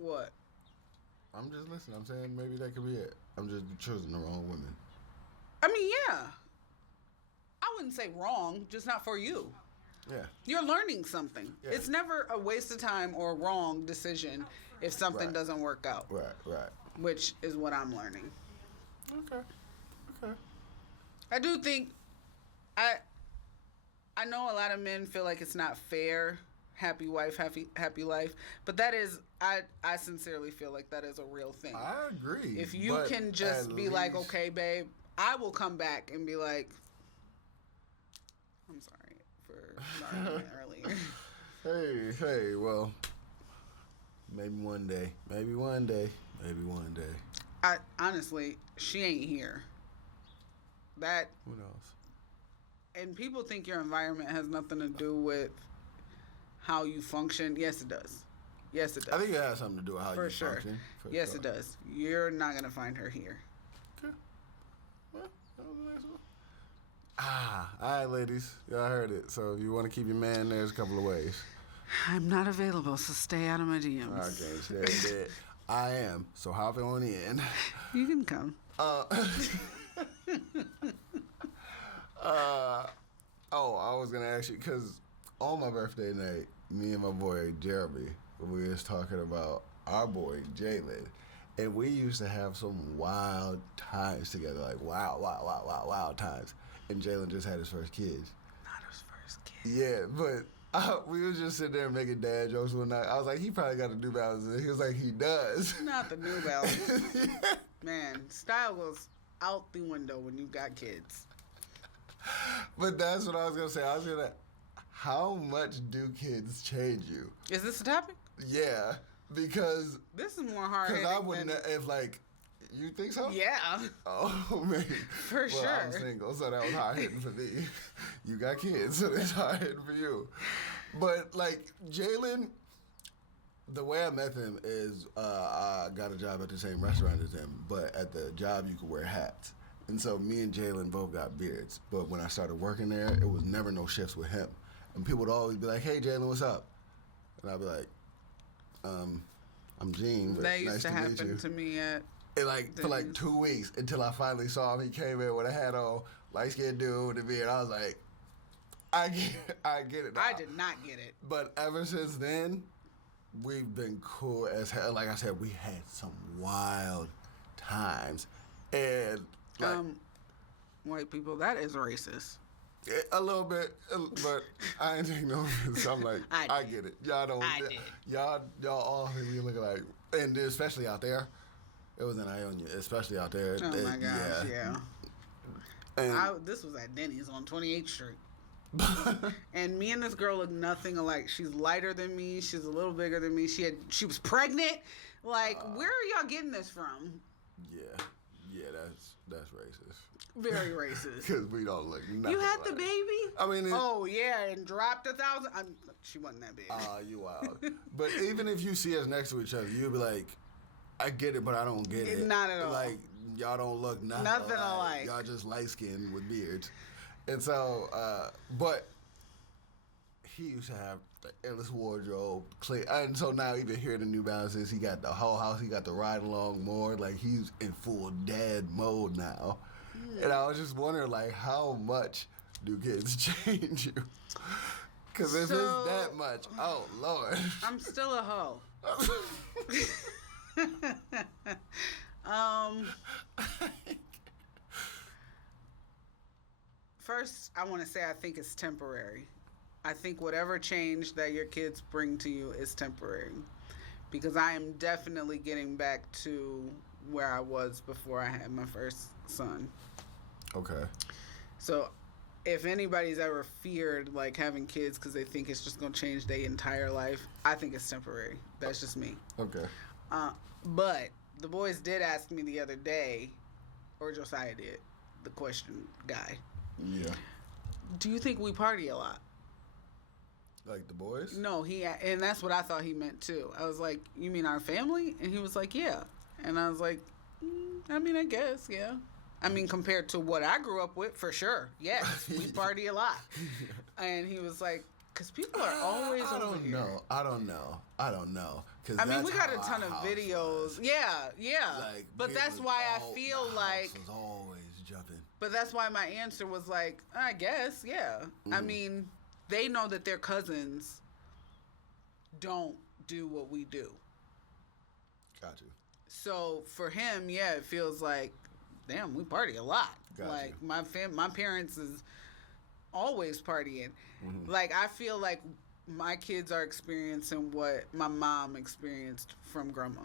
What? I'm just listening. I'm saying maybe that could be it. I'm just choosing the wrong women. I mean, yeah. I wouldn't say wrong, just not for you. Yeah. You're learning something. Yeah. It's never a waste of time or a wrong decision if something doesn't work out. Right. Which is what I'm learning. Okay. I do think I know a lot of men feel like it's not fair, happy wife, happy life, but that is I sincerely feel like that is a real thing. I agree. If you can just be like, okay, babe, I will come back and be like, I'm sorry for starting earlier. Hey, well, maybe one day. I honestly, she ain't here. That. Who knows? And people think your environment has nothing to do with how you function. Yes, it does. I think it has something to do with how you function. Yes, it does. You're not going to find her here. Okay. Well, that was a nice one. All right, ladies. Y'all heard it. So if you want to keep your man, there's a couple of ways. I'm not available, so stay out of my DMs. Okay, stay dead. I am. So hop on in. You can come. I was gonna ask you because on my birthday night, me and my boy Jeremy, we was talking about our boy Jalen, and we used to have some wild times together, like wild times. And Jalen just had his first kids. Not his first kid. Yeah, but we was just sitting there making dad jokes one night. I was like, he probably got the New Balance. And he was like, he does. Not the New Balance. Man, style goes out the window when you got kids. But that's what I was gonna say. How much do kids change you? Is this a topic? Yeah, because this is more hard. Because I wouldn't if like You think so? Yeah. Oh, man. For sure. I'm single, so that was hard hitting for me. You got kids, so it's hard hitting for you. But, like, Jalen, the way I met him is I got a job at the same restaurant as him, but at the job you could wear hats. And so me and Jalen both got beards. But when I started working there, it was never no shifts with him. And people would always be like, hey, Jalen, what's up? And I'd be like, I'm Gene. But That used nice to meet you. happen to me at... And like for like 2 weeks until I finally saw him. He came in with a hat on, light skinned dude with a beard. I was like, I get it now. I did not get it. But ever since then, we've been cool as hell. Like I said, we had some wild times. And like, white people, that is racist. a little bit, but I ain't taking no offense. I'm like, I get it. Y'all don't. Y'all all think we look like, and especially out there. It was in Ionia, especially out there. Oh my gosh, yeah. And this was at Denny's on 28th Street. And me and this girl look nothing alike. She's lighter than me. She's a little bigger than me. She was pregnant. Like, where are y'all getting this from? Yeah, that's racist. Very racist. Because we don't look nothing. You had like the baby? I mean, and dropped 1,000. She wasn't that big. You wild. But even if you see us next to each other, you'll be like, I get it, but I don't get it. Not at all. Like, y'all don't look nothing alike. Y'all just light skinned with beards. And so, but he used to have the endless wardrobe. And so now, even here in the New Balances, he got the whole house. He got the ride along more. Like, he's in full dad mode now. And I was just wondering, like, how much do kids change you? Because if it's that much, oh, Lord. I'm still a hoe. First, I want to say I think it's temporary. I think whatever change that your kids bring to you is temporary. Because I am definitely getting back to where I was before I had my first son. Okay. So if anybody's ever feared like having kids because they think it's just going to change their entire life, I think it's temporary. That's just me. Okay. But the boys did ask me the other day, or Josiah did, the question guy. Yeah. Do you think we party a lot? Like the boys? No, and that's what I thought he meant too. I was like, you mean our family? And he was like, yeah. And I was like, I mean, I guess, yeah. I mean, compared to what I grew up with, for sure. Yes, we party a lot. And he was like, because people are always over here. I don't know. I mean, we got a ton of videos. Yeah. Like, but that's why I feel like... was always jumping. But that's why my answer was like, I guess, yeah. I mean, they know that their cousins don't do what we do. Got you. So for him, yeah, it feels like, damn, we party a lot. Like my parents is always partying. Mm-hmm. Like I feel like my kids are experiencing what my mom experienced from grandma.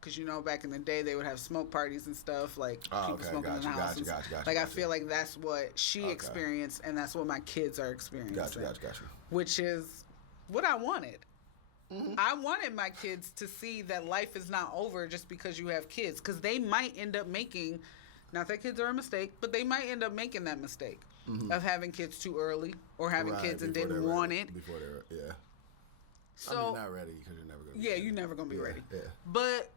Cause back in the day they would have smoke parties and stuff, like people smoking in the house. Like I feel like that's what she experienced, and that's what my kids are experiencing. Gotcha. Which is what I wanted. Mm-hmm. I wanted my kids to see that life is not over just because you have kids, because they might end up making, not that kids are a mistake, but they might end up making that mistake of having kids too early or having kids and didn't want it. Before they're, yeah. So, I mean, not ready because you're never going to be ready. You're never going to be ready. Yeah. But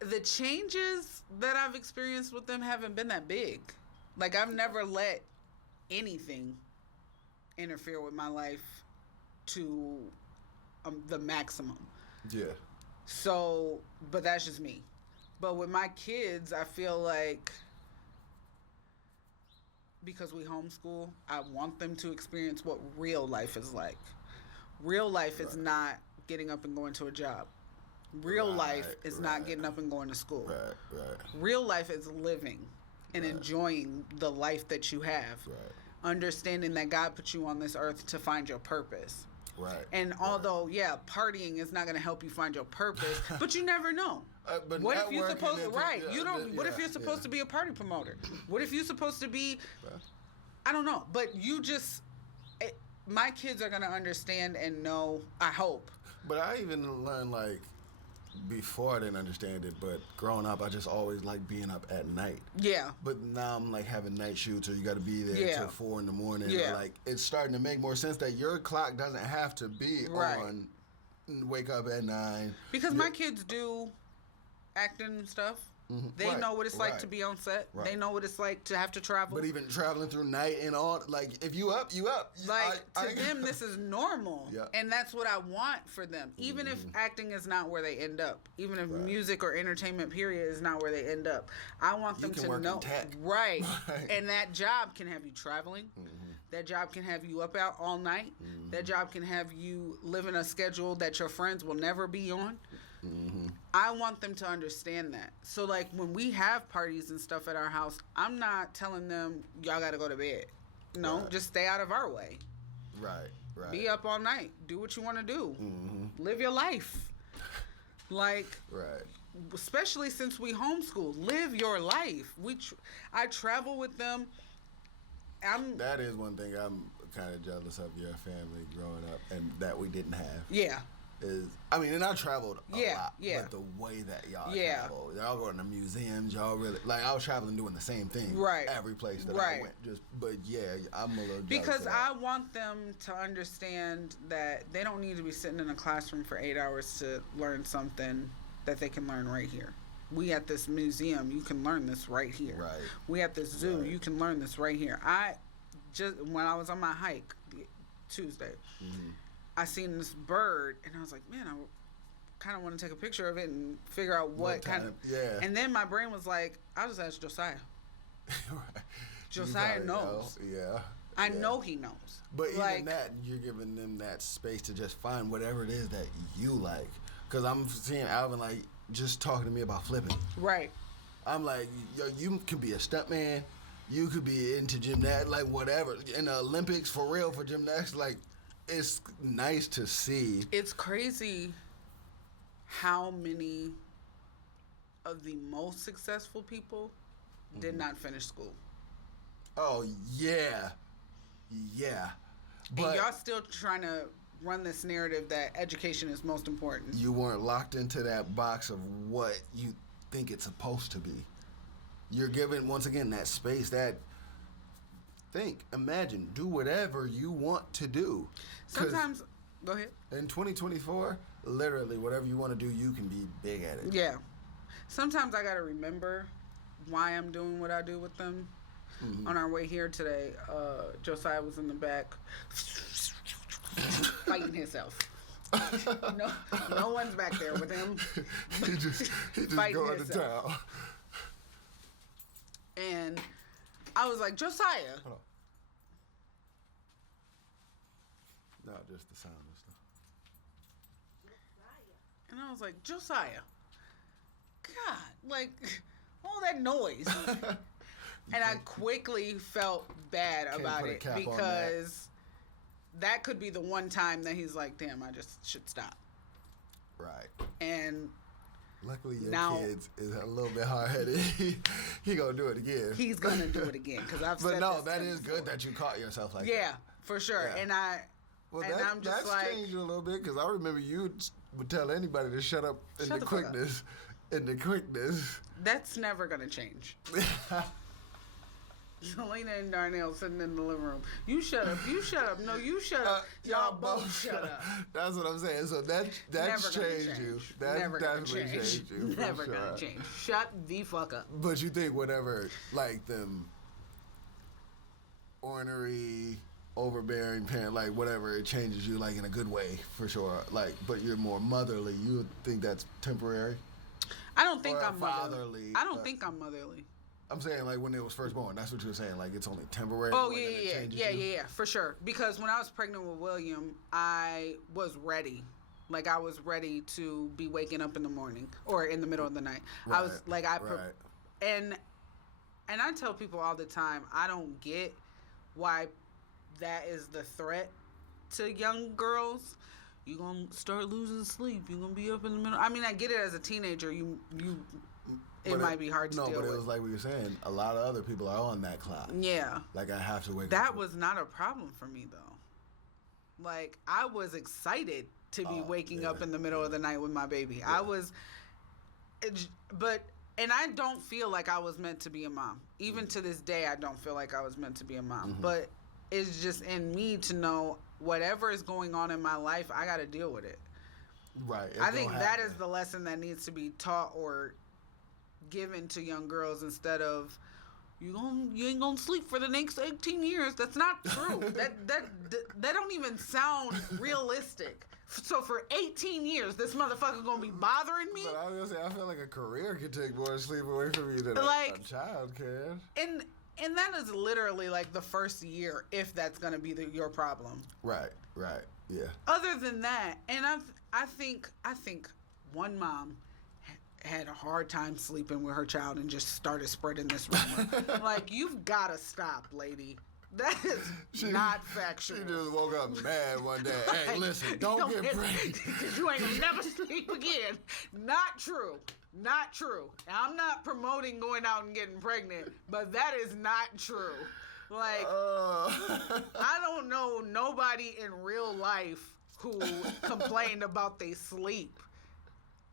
the changes that I've experienced with them haven't been that big. Like, I've never let anything interfere with my life to the maximum. Yeah. So, but that's just me. But with my kids, I feel like because we homeschool, I want them to experience what real life is like. Real life is not getting up and going to a job. Real life is not getting up and going to school. Real life is living and enjoying the life that you have. Understanding that God put you on this earth to find your purpose. And although, partying is not going to help you find your purpose, but you never know. But what if you're supposed to what if you're supposed to be a party promoter? What if you're supposed to be? I don't know. But my kids are going to understand and know. I hope. But I even learned, like, before I didn't understand it, but growing up, I just always liked being up at night. Yeah. But now I'm like having night shoots, or you got to be there till 4 in the morning. Yeah. Or like it's starting to make more sense that your clock doesn't have to be on. Wake up at 9. Because my kids do acting and stuff. Mm-hmm. They know what it's like to be on set. Right. They know what it's like to have to travel. But even traveling through night and all, like, if you up, you up. Like, to them, this is normal. Yeah. And that's what I want for them. Even if acting is not where they end up. Even if music or entertainment, period, is not where they end up. I want them to know. Right. And that job can have you traveling. Mm-hmm. That job can have you up out all night. Mm-hmm. That job can have you live in a schedule that your friends will never be on. Mm-hmm. I want them to understand that. So, like, when we have parties and stuff at our house, I'm not telling them, y'all got to go to bed. No, just stay out of our way. Right. Be up all night. Do what you want to do. Mm-hmm. Live your life. Like, especially since we homeschool. Live your life. I travel with them. That is one thing I'm kind of jealous of your family growing up, and that we didn't have. Yeah. And I traveled a lot, but the way that y'all travel, y'all going to museums, y'all really, like, I was traveling doing the same thing, every place that I went, I'm a little jealous because I want them to understand that they don't need to be sitting in a classroom for 8 hours to learn something that they can learn right here. We at this museum, you can learn this right here. Right. We at this zoo, you can learn this right here. When I was on my hike Tuesday, I seen this bird, and I was like, man, I kind of want to take a picture of it and figure out what kind of... Yeah. And then my brain was like, I'll just ask Josiah. Josiah knows. I know he knows. But even that, you're giving them that space to just find whatever it is that you like. Because I'm seeing Alvin, like, just talking to me about flipping. Right. I'm like, yo, you could be a stuntman. You could be into gymnastics, like, whatever. In the Olympics, for real, for gymnastics, like... It's nice to see. It's crazy how many of the most successful people did not finish school. Oh, yeah. Yeah. But and y'all still trying to run this narrative that education is most important. You weren't locked into that box of what you think it's supposed to be. You're given, once again, that space, that... Think, imagine, do whatever you want to do. Sometimes, go ahead. In 2024, literally, whatever you want to do, you can be big at it. Yeah. Sometimes I got to remember why I'm doing what I do with them. Mm-hmm. On our way here today, Josiah was in the back fighting himself. No one's back there with him. he just going to town. And... I was like, Josiah. Hold on. No, just the sound and stuff. And I was like, Josiah. God, like, all that noise. And I quickly felt bad about it because that could be the one time that he's like, damn, I just should stop. Right. And... Luckily, your kids is a little bit hard-headed. He gonna do it again. He's gonna do it again because I've. But no, that is good that you caught yourself like that. Yeah, for sure. Yeah. And I'm just that's like, changed a little bit because I remember you would tell anybody to shut up in the quickness. In the quickness. That's never gonna change. Selena and Darnell sitting in the living room. You shut up. You shut up. No, you shut up. Y'all both shut up. That's what I'm saying. So that's changed you. That's never definitely changed you. Never gonna change. Shut the fuck up. But you think whatever, like them ornery, overbearing parent, like whatever, it changes you like in a good way for sure. Like, but you're more motherly. You think that's temporary? I don't think I'm motherly. I don't think I'm motherly. I'm saying, like, when it was first born, that's what you were saying. Like, it's only temporary. Oh, yeah, for sure. Because when I was pregnant with William, I was ready. Like, I was ready to be waking up in the morning or in the middle of the night. Right, I was, like, and I tell people all the time, I don't get why that is the threat to young girls. You're going to start losing sleep. You're going to be up in the middle. I mean, I get it as a teenager. It might be hard to deal with. No, but it was like we were saying, a lot of other people are on that clock. Yeah. Like, I have to wake up. That was not a problem for me, though. Like, I was excited to be waking up in the middle of the night with my baby. Yeah. And I don't feel like I was meant to be a mom. Even to this day, I don't feel like I was meant to be a mom. But it's just in me to know whatever is going on in my life, I got to deal with it. Right. I think that is the lesson that needs to be taught or given to young girls instead of, you ain't gonna sleep for the next 18 years. That's not true. that don't even sound realistic. So for 18 years, this motherfucker gonna be bothering me. But I was gonna say, I feel like a career can take more sleep away from you than a child can. And that is literally like the first year, if that's gonna be your problem. Right. Yeah. Other than that, and I think one mom had a hard time sleeping with her child and just started spreading this rumor. Like, you've got to stop, lady. That is not factual. She just woke up mad one day. Hey, listen, don't get pregnant. Because you ain't gonna never sleep again. Not true. Not true. I'm not promoting going out and getting pregnant, but that is not true. Like, I don't know nobody in real life who complained about they sleep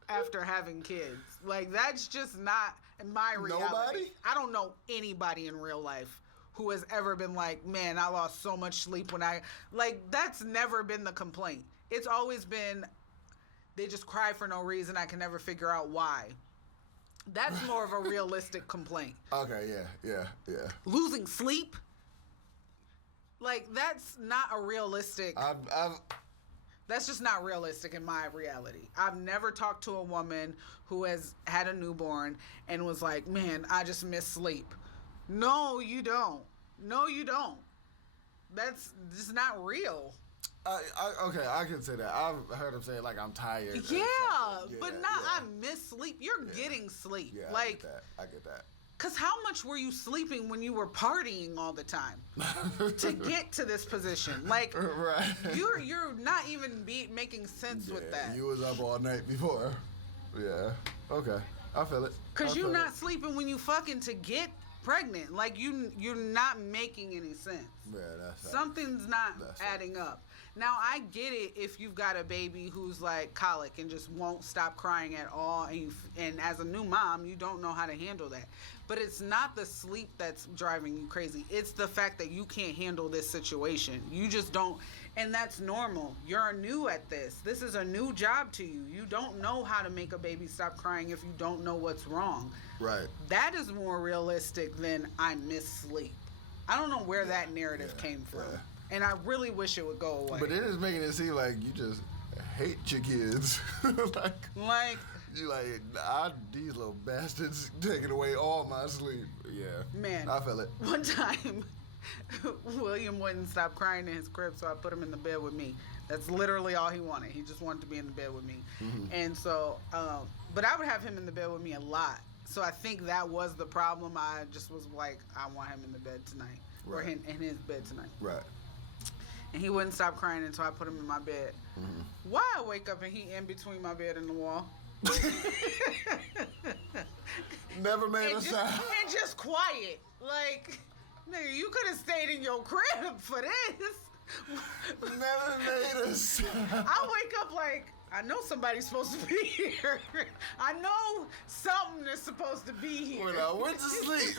after having kids. Like, that's just not my reality. Nobody? I don't know anybody in real life who has ever been like, man, I lost so much sleep when that's never been the complaint. It's always been, they just cry for no reason. I can never figure out why. That's more of a realistic complaint. Okay, yeah. Losing sleep? Like, that's not a realistic... That's just not realistic in my reality. I've never talked to a woman who has had a newborn and was like, man, I just miss sleep. No, you don't. That's just not real. Okay, I can say that. I've heard him say, like, I'm tired. Yeah, but not I miss sleep. You're getting sleep. Yeah, like, I get that. Because how much were you sleeping when you were partying all the time to get to this position? Like, right. You're not even making sense with that. You was up all night before. Yeah. Okay. I feel it. Because you're not sleeping when you fucking to get pregnant. Like, you're not making any sense. Yeah, that's something's not adding up. Now, I get it if you've got a baby who's like colic and just won't stop crying at all, and as a new mom, you don't know how to handle that. But it's not the sleep that's driving you crazy. It's the fact that you can't handle this situation. You just don't, and that's normal. You're new at this. This is a new job to you. You don't know how to make a baby stop crying if you don't know what's wrong. Right. That is more realistic than I miss sleep. I don't know where that narrative came from. Yeah. And I really wish it would go away. But it is making it seem like you just hate your kids. like you like, these little bastards taking away all my sleep. Yeah. Man. I feel it. One time, William wouldn't stop crying in his crib, so I put him in the bed with me. That's literally all he wanted. He just wanted to be in the bed with me. Mm-hmm. And so, but I would have him in the bed with me a lot. So I think that was the problem. I just was like, I want him in the bed tonight. Right. Or in his bed tonight. Right. And he wouldn't stop crying until I put him in my bed. Mm-hmm. Why I wake up and he in between my bed and the wall? Never made a sound. And just quiet. Like, nigga, you could have stayed in your crib for this. Never made a sound. I wake up like, I know somebody's supposed to be here. I know something is supposed to be here. When I went to sleep,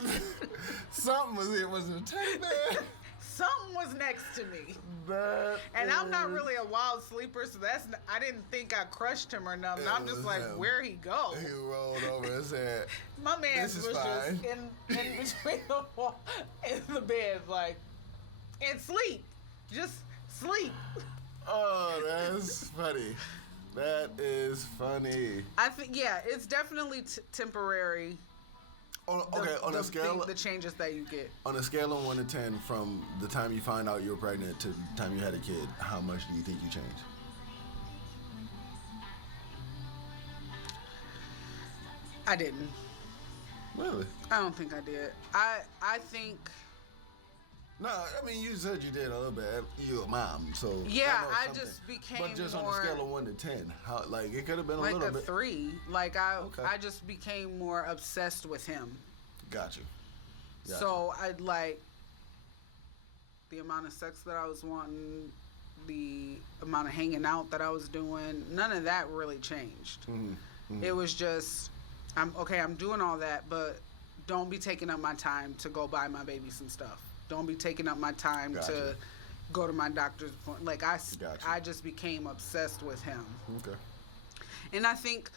something was here. Was it a teddy bear? Something was next to me. I'm not really a wild sleeper, so I didn't think I crushed him or nothing. I'm just like, where'd he go? He rolled over and said, my man was just in between the wall and the bed, like, and sleep. Just sleep. Oh, that's funny. That is funny. I think, yeah, it's definitely temporary. On a scale, the changes that you get. On a scale of 1 to 10, from the time you find out you were pregnant to the time you had a kid, how much do you think you changed? I didn't. Really? I don't think I did. I think. No, I mean, you said you did a little bit. You're a mom, so yeah, I just became. But just more, on a scale of 1 to 10, how like it could have been a like little a bit. 3. Like I just became more obsessed with him. Gotcha. So I'd like the amount of sex that I was wanting, the amount of hanging out that I was doing. None of that really changed. Mm-hmm. It was just, I'm doing all that, but don't be taking up my time to go buy my baby some stuff. Don't be taking up my time to go to my doctor's appointment. Like, I just became obsessed with him. Okay. And I think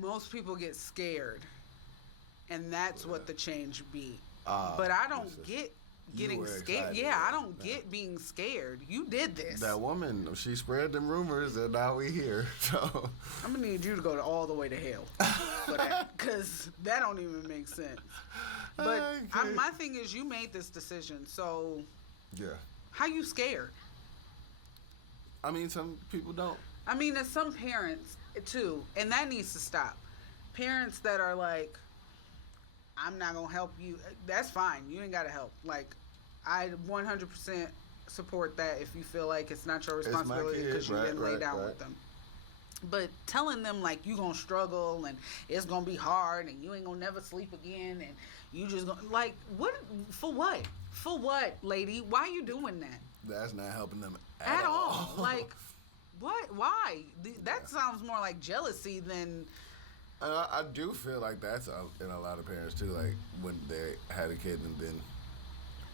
most people get scared, and that's what the change be. But I don't get getting scared. Yeah, I don't get being scared. You did this. That woman, she spread them rumors, and now we here. So I'm gonna need you to go all the way to hell for that, because that don't even make sense. But my thing is, you made this decision, so yeah. How you scared? I mean, some people don't. I mean, there's some parents too, and that needs to stop. Parents that are like, I'm not gonna help you. That's fine. You ain't gotta help. Like, I 100% support that if you feel like it's not your responsibility because you didn't lay down with them. But telling them like you gonna struggle and it's gonna be hard and you ain't gonna never sleep again and you just gonna like what for what? For what, lady? Why are you doing that? That's not helping them at all. Like, what? Why? That sounds more like jealousy than. I do feel like that's in a lot of parents too. Like when they had a kid and then,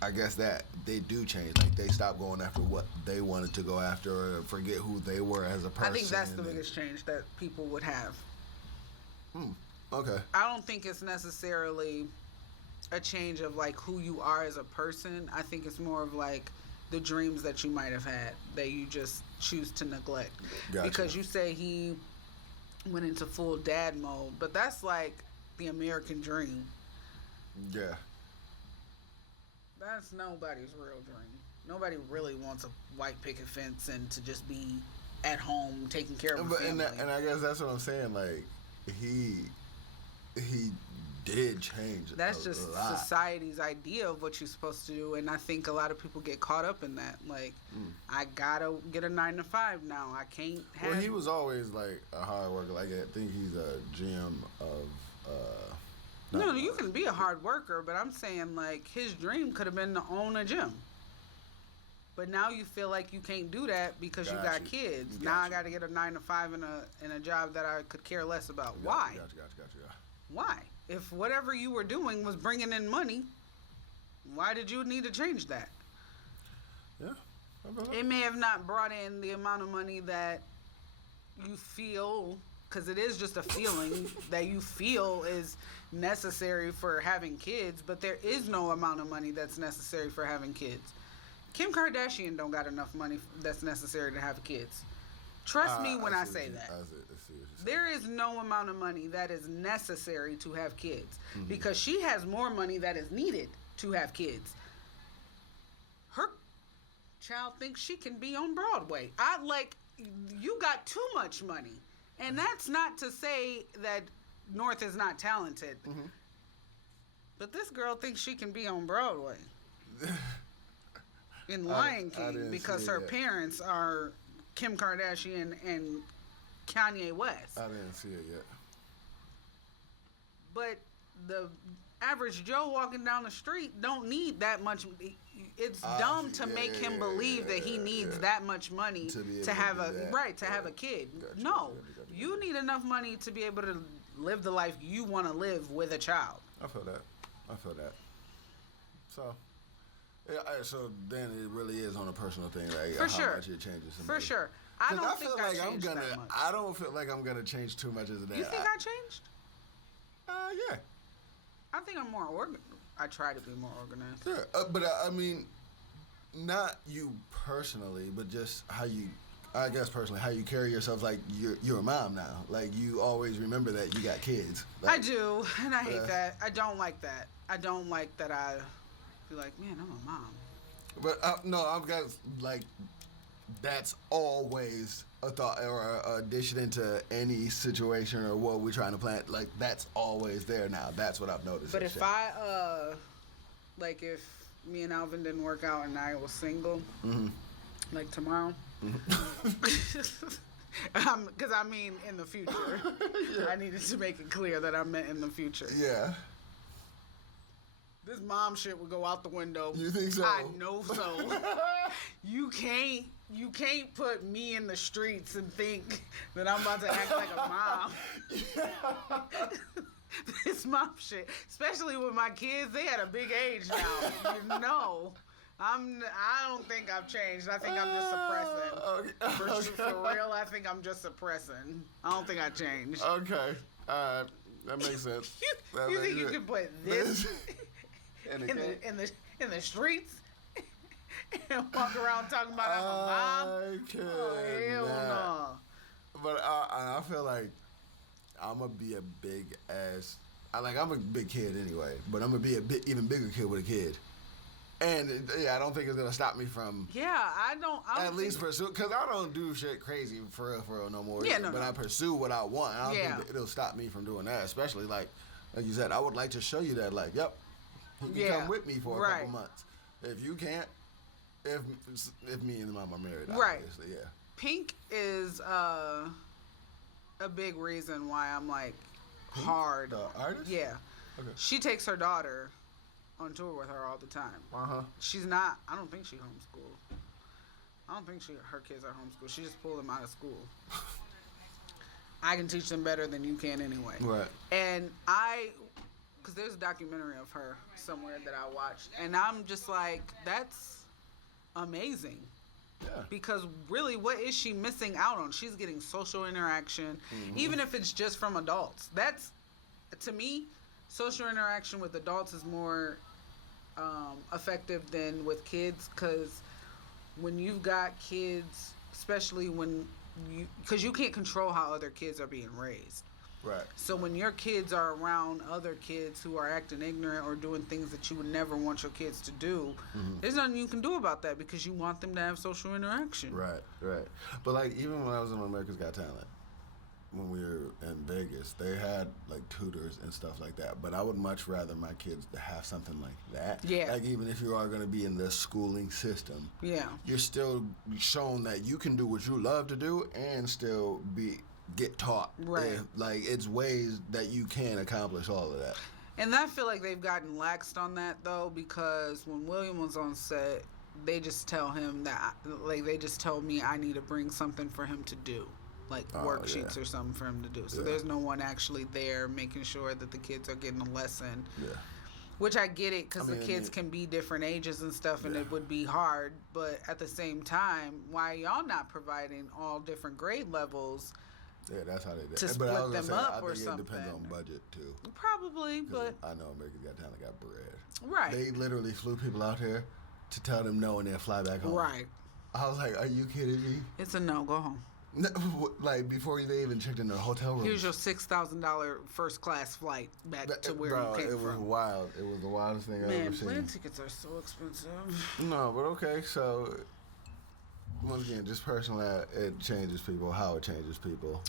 I guess that they do change. Like they stop going after what they wanted to go after or forget who they were as a person. I think that's the biggest change that people would have. Okay. I don't think it's necessarily a change of like who you are as a person. I think it's more of like the dreams that you might have had that you just choose to neglect. Gotcha. Because you say he went into full dad mode, but that's like the American dream. Yeah. That's nobody's real dream. Nobody really wants a white picket fence and to just be at home taking care of a family. And I guess that's what I'm saying. Like he did change. That's just society's idea of what you're supposed to do, and I think a lot of people get caught up in that. Like, I gotta get a 9 to 5 now. I can't have. Well, he was always like a hard worker. Like I think he's a GM of. No, you can be a hard worker, but I'm saying like his dream could have been to own a gym. But now you feel like you can't do that because you got kids. Now I got to get a 9 to 5 in a job that I could care less about. Why? Gotcha. Why? If whatever you were doing was bringing in money, why did you need to change that? Yeah. It may have not brought in the amount of money that you feel, because it is just a feeling that you feel is necessary for having kids, but there is no amount of money that's necessary for having kids. Kim Kardashian don't got enough money that's necessary to have kids. Trust me when I say that. There is no amount of money that is necessary to have kids because she has more money that is needed to have kids. Her child thinks she can be on Broadway. You got too much money. And that's not to say that North is not talented. But this girl thinks she can be on Broadway. In Lion King because her parents are Kim Kardashian and Kanye West. I didn't see it yet. But the average Joe walking down the street don't need that much. It's dumb to make him believe that he needs that much money to have a kid. No, you need enough money to be able to live the life you want to live with a child. I feel that. So. Yeah, so then it really is on a personal thing, like For sure. much it changes somebody. For sure. I don't think I changed that much. I don't feel like I'm gonna change too much as a dad. You think I changed? Yeah. I think I'm more organized. I try to be more organized. Yeah, but I mean, not you personally, but just how you. I guess personally, how you carry yourself. Like you're a mom now. Like you always remember that you got kids. Like, I do, and I hate that. I don't like that. I don't like that. I feel like, man, I'm a mom. But no, I've got like that's always a thought or a addition into any situation or what we're trying to plan. Like that's always there now. That's what I've noticed. But if if me and Alvin didn't work out and I was single, like tomorrow, because I mean in the future, I needed to make it clear that I meant in the future. Yeah. This mom shit would go out the window. You think so? I know so. You can't you can't put me in the streets and think that I'm about to act like a mom. This mom shit, especially with my kids, they at a big age now. You know, I don't think I've changed. I think I'm just suppressing. For real, I think I'm just suppressing. I don't think I changed. Okay, that makes sense. You think you can put this in the streets and walk around talking about I'm a mom? Hell no. But I feel like I'm gonna be a big ass. I'm a big kid anyway, but I'm gonna be even bigger kid with a kid. And I don't think it's gonna stop me from. Yeah, I don't at least pursue, because I don't do shit crazy for real no more. Yeah, but I pursue what I want. I don't think it'll stop me from doing that. Especially like you said, I would like to show you that. Like, yep, you can come with me for a couple months. If you can't, if me and mom are married, obviously, yeah. Pink is a big reason why I'm like Pink? hard. The artist? Yeah. Okay. She takes her daughter on tour with her all the time. She's not. I don't think she homeschooled. I don't think her kids are homeschooled. She just pulled them out of school. I can teach them better than you can anyway. Right. And because there's a documentary of her somewhere that I watched, and I'm just like, that's amazing. Yeah. Because really, what is she missing out on? She's getting social interaction, even if it's just from adults. That's, to me, social interaction with adults is more effective than with kids, because when you've got kids, especially because you can't control how other kids are being raised. Right. So when your kids are around other kids who are acting ignorant or doing things that you would never want your kids to do, there's nothing you can do about that, because you want them to have social interaction. Right. But like, even when I was on America's Got Talent, when we were in Vegas, they had like tutors and stuff like that. But I would much rather my kids to have something like that. Yeah. Like, even if you are going to be in the schooling system, you're still shown that you can do what you love to do and still get taught. Right. Like, it's ways that you can accomplish all of that. And I feel like they've gotten laxed on that, though, because when William was on set, they just tell him that, like, they just told me I need to bring something for him to do, like worksheets or something for him to do. So there's no one actually there making sure that the kids are getting a lesson. Yeah. Which I get it, because the kids can be different ages and stuff, and it would be hard. But at the same time, why are y'all not providing all different grade levels? Yeah, that's how they did. To split them up or something. I think it depends on budget too. Probably, but I know America's Got Talent got bread. Right. They literally flew people out here to tell them no and then fly back home. Right. I was like, are you kidding me? It's a no. Go home. No, like, before they even checked in the hotel room. Here's your $6,000 first class flight back to where you came from. It was wild. It was the wildest thing I've ever seen. Man, plane tickets are so expensive. No, but okay, so once again, just personally, it changes people, how it changes people.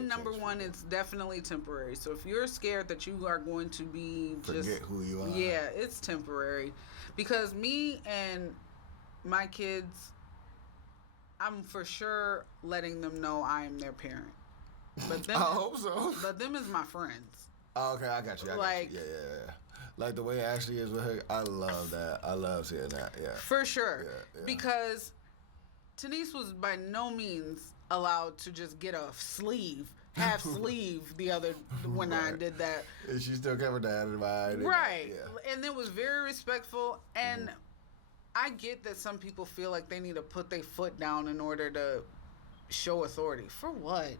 Number one, it's definitely temporary. So if you're scared that you are going to be forget who you are. Yeah, it's temporary. Because me and my kids, I'm for sure letting them know I am their parent. But them I hope so. But them is my friends. Oh, okay, I got you. Yeah. Like the way Ashley is with her, I love that. I love seeing that, yeah. For sure. Yeah. Because Tanise was by no means allowed to just get a half sleeve when I did that. And she still covered that in mind. Right. Yeah. And it was very respectful. And I get that some people feel like they need to put their foot down in order to show authority. For what?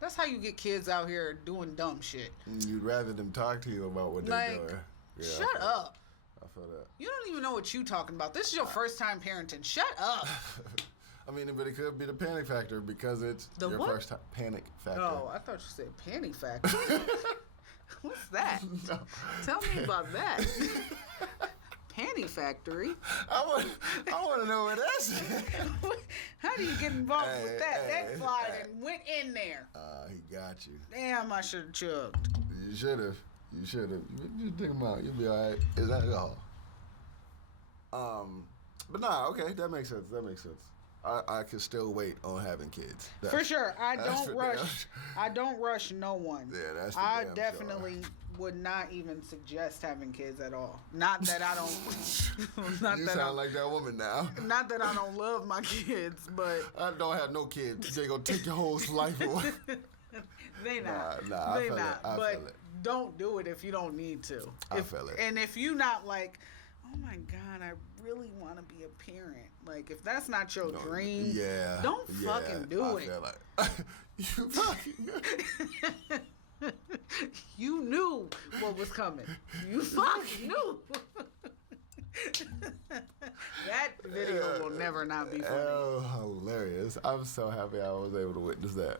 That's how you get kids out here doing dumb shit. You'd rather them talk to you about what they're doing. Yeah, shut up. I feel that. You don't even know what you're talking about. This is your first time parenting. Shut up. I mean, but it could be the panic factor, because it's your first time. Panic factor. Oh, I thought you said panic factor. What's that? No. Tell me about that. Panty factory. I want to know what that's. How do you get involved with that? That fly and went in there. He got you. Damn, I should have chugged. You should have. You take them out. You'll be all right. Is that all? But nah, okay, that makes sense. I can still wait on having kids. For sure. I that's don't for rush. I don't rush no one. Yeah, that's for I damn definitely would not even suggest having kids at all. Not that I don't. Not You that sound like that woman now. Not that I don't love my kids, but I don't have no kids. They gonna take your whole life away. They not. Nah, They I feel not. it. I But feel it. don't do it if you don't need to. I feel it. And if you not like, oh my God, I really want to be a parent. Like, if that's not your dream, don't fucking do it. Feel like, you fucking. You knew what was coming. You fucking knew. That video will never not be funny. Oh, hilarious. I'm so happy I was able to witness that.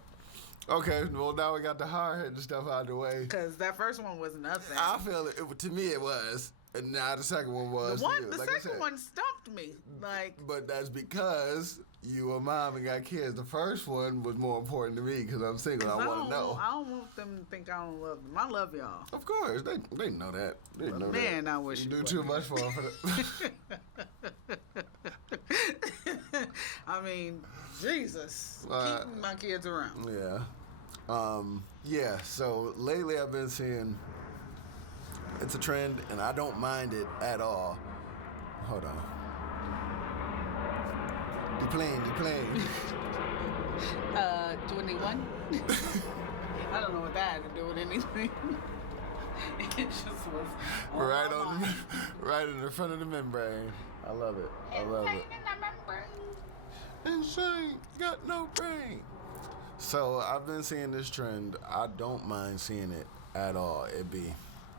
Okay, well, now we got the hard-hitting stuff out of the way. Because that first one was nothing. I feel it. To me, it was. And now the second one was. The second one stumped me. Like, but that's because you a mom and got kids. The first one was more important to me because I'm single. I want to know. I don't want them to think I don't love them. I love y'all. Of course, they know that. They know man, that. I wish you you do too much for them. I mean, Jesus, keeping my kids around. Yeah. So lately I've been seeing. It's a trend, and I don't mind it at all. Hold on. Deplane. 21? I don't know what that had to do with anything. It just was right in the front of the membrane. I love it. Insane in the membrane. Insane, got no brain. So I've been seeing this trend. I don't mind seeing it at all. It be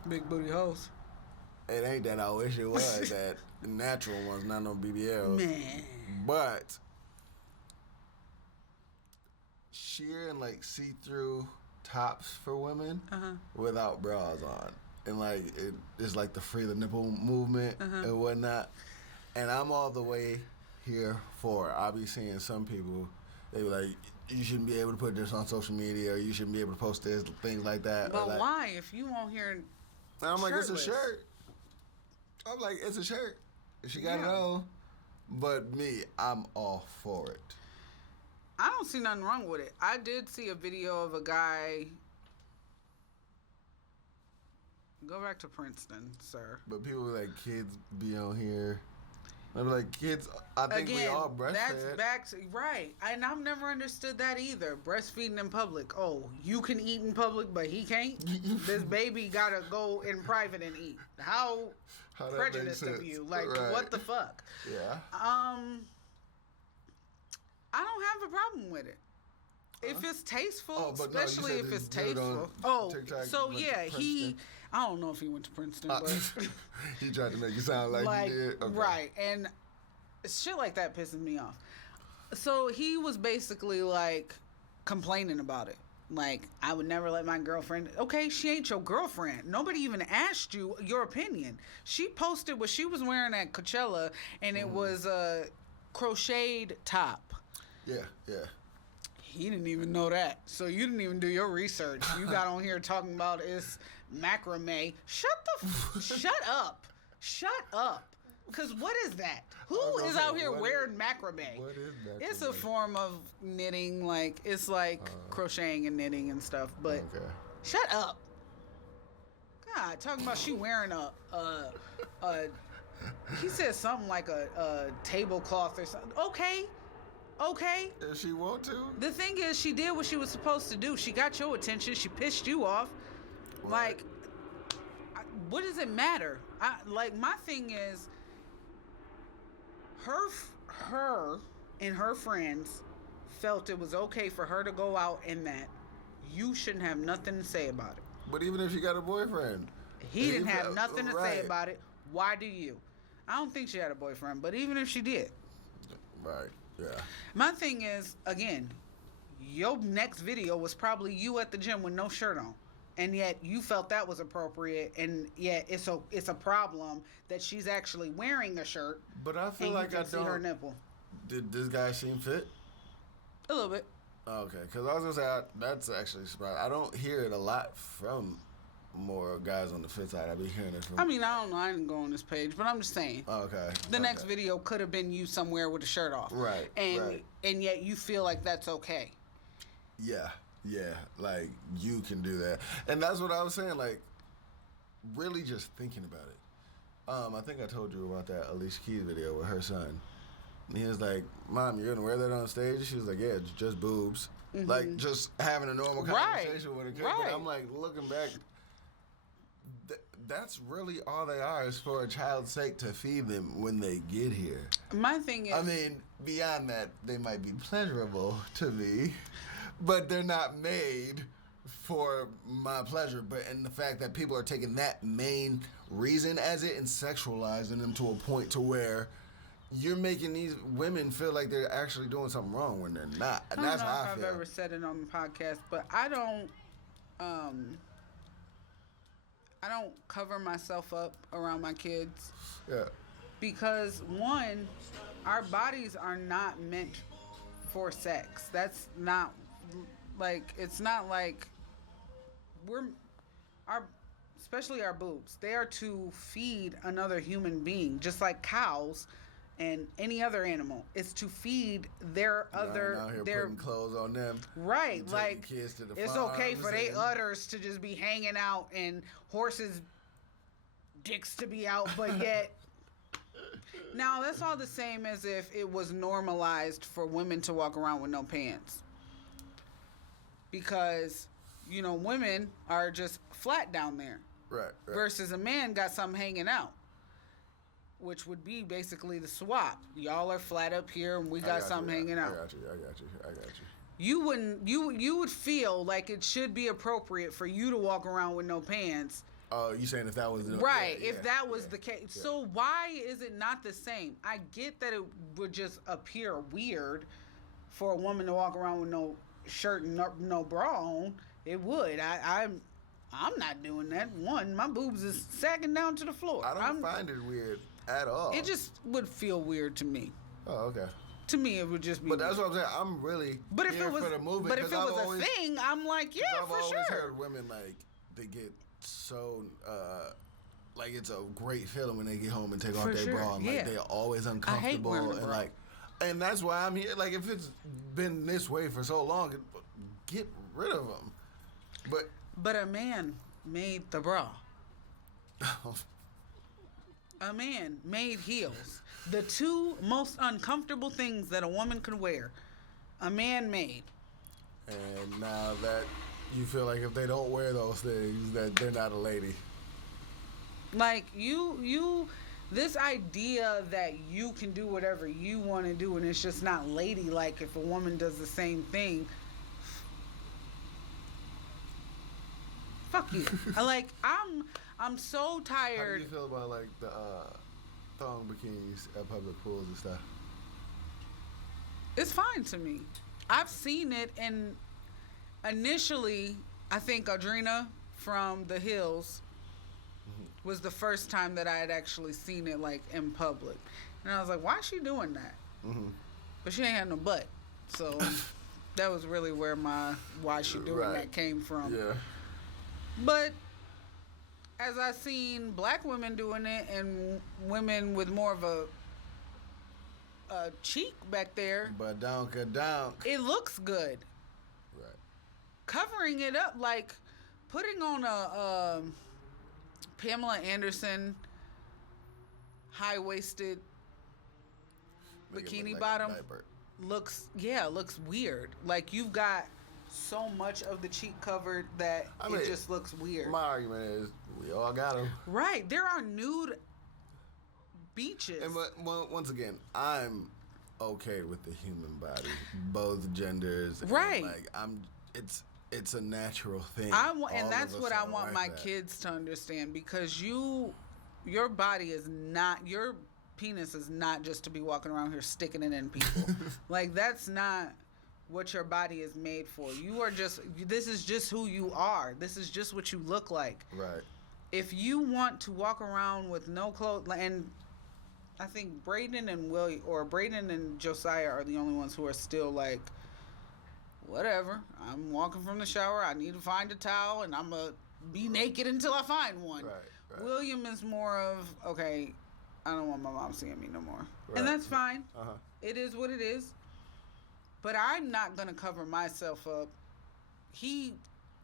big booty hoes. It ain't that I wish it was. That natural ones, not no BBLs. Man. But sheer and like see-through tops for women without bras on, and like it's like the free the nipple movement and whatnot. And I'm all the way here for it. I be seeing some people, they be like, you shouldn't be able to put this on social media, or you shouldn't be able to post this, things like that. But like, why? If you won't hear and I'm like, shirtless. it's a shirt. I'm like, it's a shirt. She got it on. But me, I'm all for it. I don't see nothing wrong with it. I did see a video of a guy. Go back to Princeton, sir. But people be like, kids be on here. I'm like, kids, I think we all breastfed. That's back to, right. And I've never understood that either. Breastfeeding in public. Oh, you can eat in public, but he can't? This baby gotta go in private and eat. How prejudiced of you. Like, what the fuck? Yeah. I don't have a problem with it. If it's tasteful, especially if it's tasteful. Oh, so yeah, I don't know if he went to Princeton, but he tried to make it sound like he did. Okay. Right, and shit like that pisses me off. So he was basically like complaining about it. Like, I would never let my girlfriend. Okay, she ain't your girlfriend. Nobody even asked you your opinion. She posted what she was wearing at Coachella, and it was a crocheted top. Yeah. He didn't even know that. So you didn't even do your research. You got on here talking about it's macrame. Shut up. Shut up. Because what is that? Who is out here wearing macrame? What is macrame? It's a form of knitting. Like, it's like crocheting and knitting and stuff. But shut up. God, talking about she wearing he said something like a tablecloth or something. Okay. If she want to. The thing is, she did what she was supposed to do. She got your attention. She pissed you off. What? Like, what does it matter? My thing is, her and her friends felt it was okay for her to go out in that. You shouldn't have nothing to say about it. But even if she got a boyfriend. He didn't have nothing to say about it. Why do you? I don't think she had a boyfriend, but even if she did. Right. Yeah. My thing is, again, your next video was probably you at the gym with no shirt on, and yet you felt that was appropriate, and yet it's a problem that she's actually wearing a shirt. But I feel like I see her nipple. Did this guy seem fit? A little bit. Okay, because I was gonna say that's actually surprising. I don't hear it a lot from more guys on the fit side. I be hearing it from. I mean, I don't know. I didn't go on this page, but I'm just saying. Okay. The next video could have been you somewhere with a shirt off. Right. And yet you feel like that's okay. Yeah. Yeah. Like, you can do that. And that's what I was saying. Like, really just thinking about it. I think I told you about that Alicia Keys video with her son. And he was like, Mom, you're going to wear that on stage? She was like, yeah, it's just boobs. Mm-hmm. Like, just having a normal conversation with a kid. But I'm like, looking back, that's really all they are, is for a child's sake, to feed them when they get here. My thing is... I mean, beyond that, they might be pleasurable to me, but they're not made for my pleasure. But and the fact that people are taking that main reason as it and sexualizing them to a point to where you're making these women feel like they're actually doing something wrong when they're not. And that's how I feel. I don't know if I've ever said it on the podcast, but I don't cover myself up around my kids. Yeah. Because one, our bodies are not meant for sex. That's not like, it's not like especially our boobs, they are to feed another human being, just like cows and any other animal. It's to feed their putting clothes on them. Right, like kids to the it's okay for they udders to just be hanging out and horses' dicks to be out, but yet now that's all the same as if it was normalized for women to walk around with no pants. Because, you know, women are just flat down there. Right. Versus a man got something hanging out, which would be basically the swap. Y'all are flat up here and we got something hanging out. I got you. You would feel like it should be appropriate for you to walk around with no pants. Oh, you saying if that was right? If that was the case, so why is it not the same? I get that it would just appear weird for a woman to walk around with no shirt and no bra on. It would. I'm not doing that. One, my boobs is sagging down to the floor. I don't find it weird at all. It just would feel weird to me. Oh, okay. To me, it would just be. But that's what I'm saying. I'm really here for the movement. But if it was a thing, I'm like, yeah, for sure. I've always heard women like they get so like it's a great feeling when they get home and take off their bra, and like they're always uncomfortable and like, and that's why I'm here. Like if it's been this way for so long, get rid of them. But a man made the bra. A man made heels. The two most uncomfortable things that a woman could wear, a man made. And now that you feel like if they don't wear those things, that they're not a lady. Like this idea that you can do whatever you want to do and it's just not ladylike if a woman does the same thing. Fuck you. I'm so tired. How do you feel about like the thong bikinis at public pools and stuff? It's fine to me. I've seen it, and initially, I think Audrina from The Hills was the first time that I had actually seen it like in public, and I was like, "Why is she doing that?" Mm-hmm. But she ain't had no butt, so that was really where my "why she doing that" came from. Yeah. But as I seen black women doing it and women with more of a cheek back there, but down. It looks good. Right. Covering it up, like putting on a Pamela Anderson high-waisted bikini bottom looks weird. Like you've got so much of the cheek covered that it just looks weird. My argument is we all got them. Right. There are nude beaches. And once again, I'm okay with the human body, both genders. Right. And it's a natural thing. And that's what I want my kids to understand, because your body is not, your penis is not just to be walking around here sticking it in people. Like that's not what your body is made for. This is just who you are. This is just what you look like. Right. If you want to walk around with no clothes, and I think Braden and Josiah are the only ones who are still like, whatever, I'm walking from the shower, I need to find a towel, and I'm going to be naked until I find one. Right. William is more of, okay, I don't want my mom seeing me no more. Right. And that's fine. Uh-huh. It is what it is. But I'm not going to cover myself up. He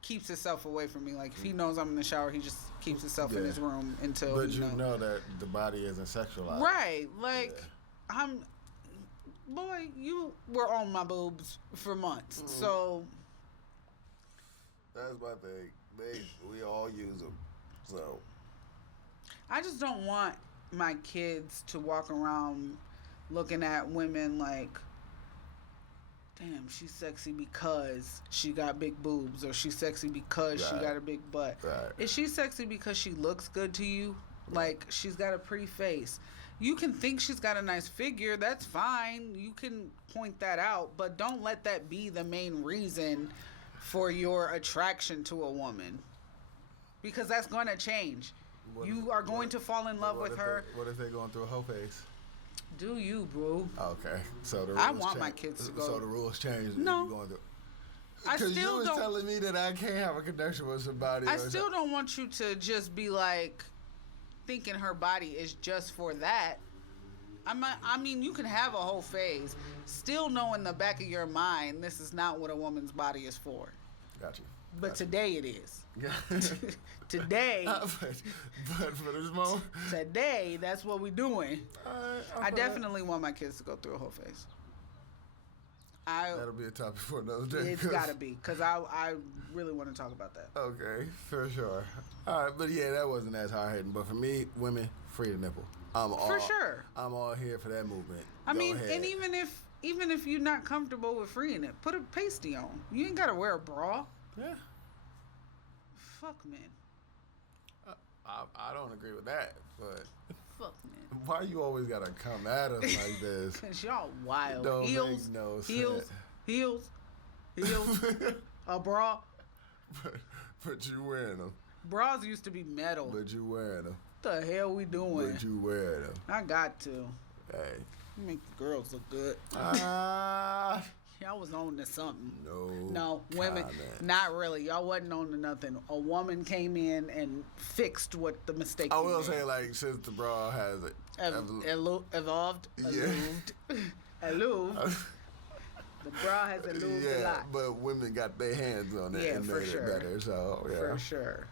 keeps himself away from me. Like, if he knows I'm in the shower, he just keeps himself in his room until, But you know that the body isn't sexualized. Right. Like, boy, you were on my boobs for months. Mm-hmm. So. That's my thing. We all use them. So. I just don't want my kids to walk around looking at women like, damn, she's sexy because she got big boobs, or she's sexy because she got a big butt. Right. Is she sexy because she looks good to you? Like, she's got a pretty face. You can think she's got a nice figure. That's fine. You can point that out, but don't let that be the main reason for your attraction to a woman, because that's going to change. You are going to fall in love with her. What if they're going through a whole phase? Do you, bro? Okay, so the rules I want my kids to go. So the rules change. No, going through. I still you was don't. telling me that I can't have a connection with somebody. I still don't want you to just be like thinking her body is just for that. I mean, you can have a whole phase, still know in the back of your mind this is not what a woman's body is for. Got you. But today it is. Today. but for this moment. Today, that's what we're doing. I definitely want my kids to go through a whole phase. That'll be a topic for another day. It's got to be, because I really want to talk about that. Okay, for sure. All right, but yeah, that wasn't as hard-hitting. But for me, women, free the nipple. For sure. I'm all here for that movement. I mean, and even if you're not comfortable with freeing it, put a pasty on. You ain't got to wear a bra. Yeah. Fuck men. I don't agree with that, but fuck man. Why you always gotta come at us like this? Cause y'all wild. Don't heels, make no heels, a bra. But you wearing them. Bras used to be metal. But you wearing them. What the hell we doing? But you wearing them. I got to. Hey. You make the girls look good. Y'all was on to something. No, women, not really. Y'all wasn't on to nothing. A woman came in and fixed what the mistake was. I will say, like, since the bra has evolved, the bra has evolved a lot. But women got their hands on it and made it better. So, yeah. For sure.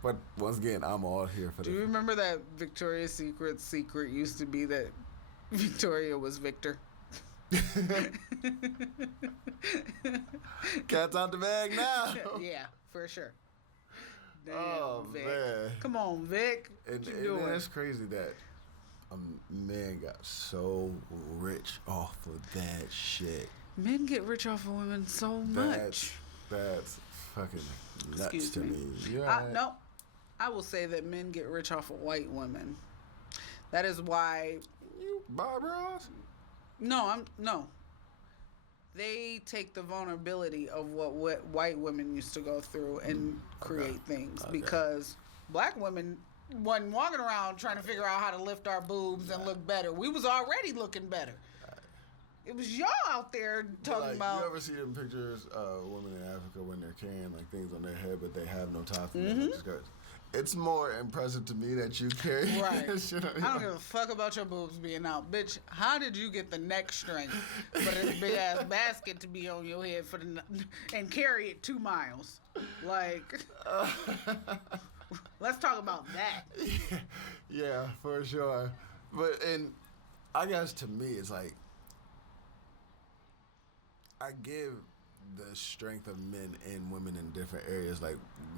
But once again, I'm all here for this. Do you remember that Victoria's Secret used to be that Victoria was Victor? Cat's out the bag now. Yeah, for sure. Damn, Vic. Man. Come on, Vic. And it's crazy that a man got so rich off of that shit. Men get rich off of women so much. That's fucking nuts to me. No, I will say that men get rich off of white women. That is why. You buy bras? No. They take the vulnerability of what white women used to go through and create things. Because black women wasn't walking around trying to figure out how to lift our boobs and look better. We was already looking better. It was y'all out there talking about. You ever see them pictures of women in Africa when they're carrying like things on their head, but they have no top for their skirts? It's more impressive to me that you carry shit on. I don't give a fuck about your boobs being out. Bitch, how did you get the neck strength for this big ass basket to be on your head and carry it 2 miles? Like, let's talk about that. Yeah, for sure. But, and I guess to me, it's like, I give the strength of men and women in different areas. Like,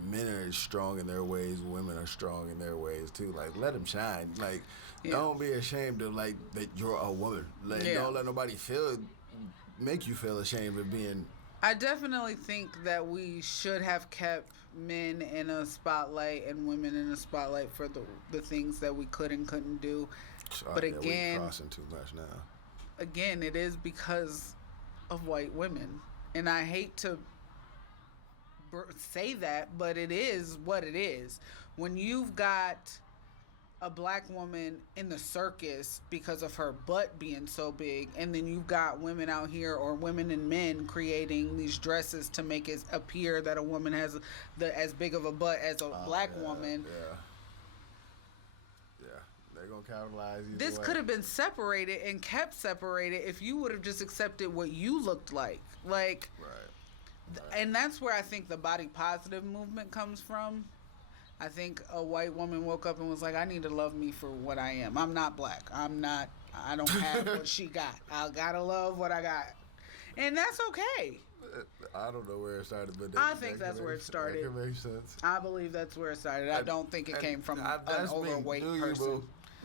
men are strong in their ways, women are strong in their ways too. Like, let them shine. Like, don't be ashamed of like that you're a woman. Like, don't let nobody make you feel ashamed of being. I definitely think that we should have kept men in a spotlight and women in a spotlight for the things that we could and couldn't do. But again, we're crossing too much now. Again, it is because of white women. And I hate to say that, but it is what it is. When you've got a black woman in the circus because of her butt being so big, and then you've got women out here, or women and men, creating these dresses to make it appear that a woman has as big of a butt as a black woman. They're gonna capitalize. This could have been separated and kept separated if you would have just accepted what you looked like. Right. And that's where I think the body positive movement comes from. I think a white woman woke up and was like, I need to love me for what I am. I'm not black. I don't have what she got. I gotta love what I got. And that's okay. I don't know where it started, but I think that's where it started. That makes sense. I believe that's where it started. I don't think it came from an overweight person.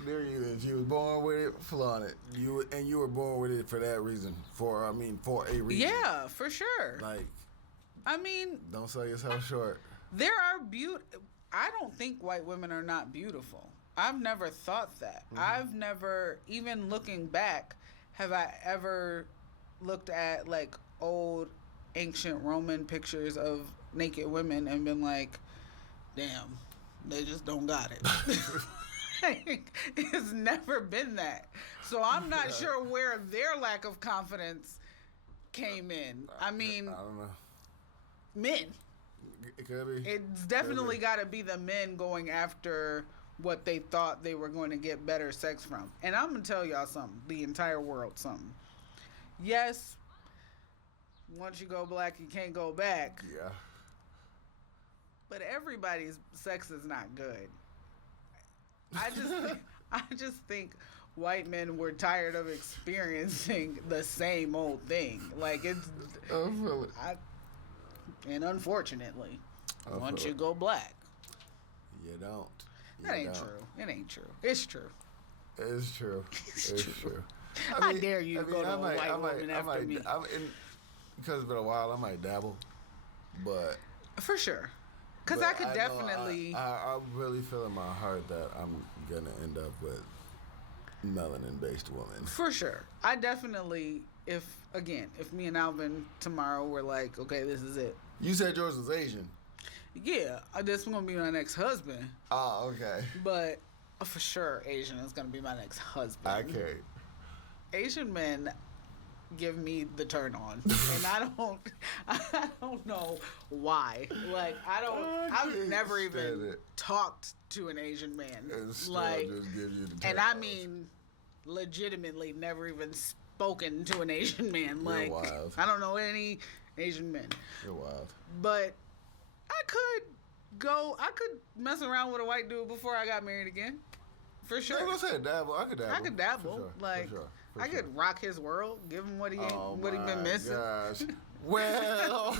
If you were born with it, flaunt it. You were born with it for that reason. For a reason. Yeah, for sure. Don't sell yourself short. There are I don't think white women are not beautiful. I've never thought that. I've never, even looking back, have I ever looked at like old ancient Roman pictures of naked women and been like, damn, they just don't got it. It's never been that. So I'm not sure where their lack of confidence came in. I don't know. Men. It could be. It's definitely got to be the men going after what they thought they were going to get better sex from. And I'm going to tell y'all something. The entire world something. Yes, once you go black, you can't go back. Yeah. But everybody's sex is not good. I just think white men were tired of experiencing the same old thing. Like, it's... I feel it. And unfortunately, once you go black, you don't. That ain't true. It ain't true. It's true. It's true. It's true. I dare you to go to a white woman after me. Because it's been a while, I might dabble. But... For sure. Because I could definitely... I really feel in my heart that I'm going to end up with melanin-based women. For sure. I definitely... If me and Alvin tomorrow were like, okay, this is it. You said yours was Asian. Yeah, this is going to be my next husband. Oh, okay. But for sure, Asian is going to be my next husband. I can't. Asian men give me the turn on, and I don't know why. Like, I've never even talked to an Asian man. Like, just give you the turn on. Legitimately never even spoken to an Asian man. Like, wild. I don't know any Asian men. You're wild. But I could mess around with a white dude before I got married again. For sure. I said dabble. I could dabble. For sure. Like, I could rock his world, give him what he been missing. Gosh. Well,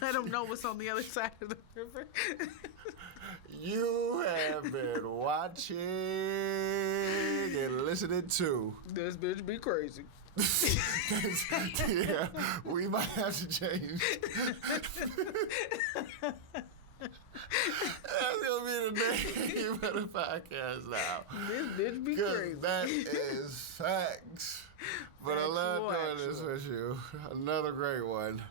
let him know what's on the other side of the river. You have been watching and listening to This Bitch Be Crazy. Yeah, we might have to change. That's gonna be the name of the podcast now. This bitch be crazy. That is facts. But I love doing this with you. Another great one.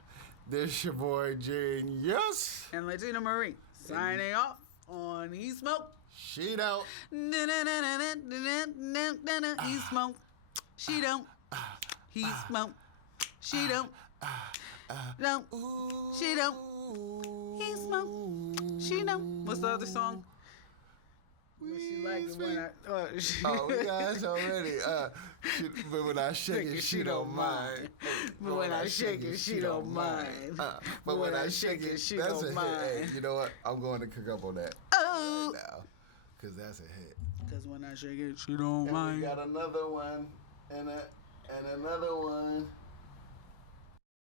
This your boy Genius and Latina Marie signing off on He Smoke. She don't. He smoke. She don't. He smoke. She don't. Don't. She don't. He smoke. She don't. What's the other song? She like it when I. We got it already. But when I shake it, she don't mind. But when I shake it, she don't mind. But when I shake it, she don't mind. Hey, you know what? I'm going to cook up on that right now. Because that's a hit. Because when I shake it, she don't mind. We got another one and another one.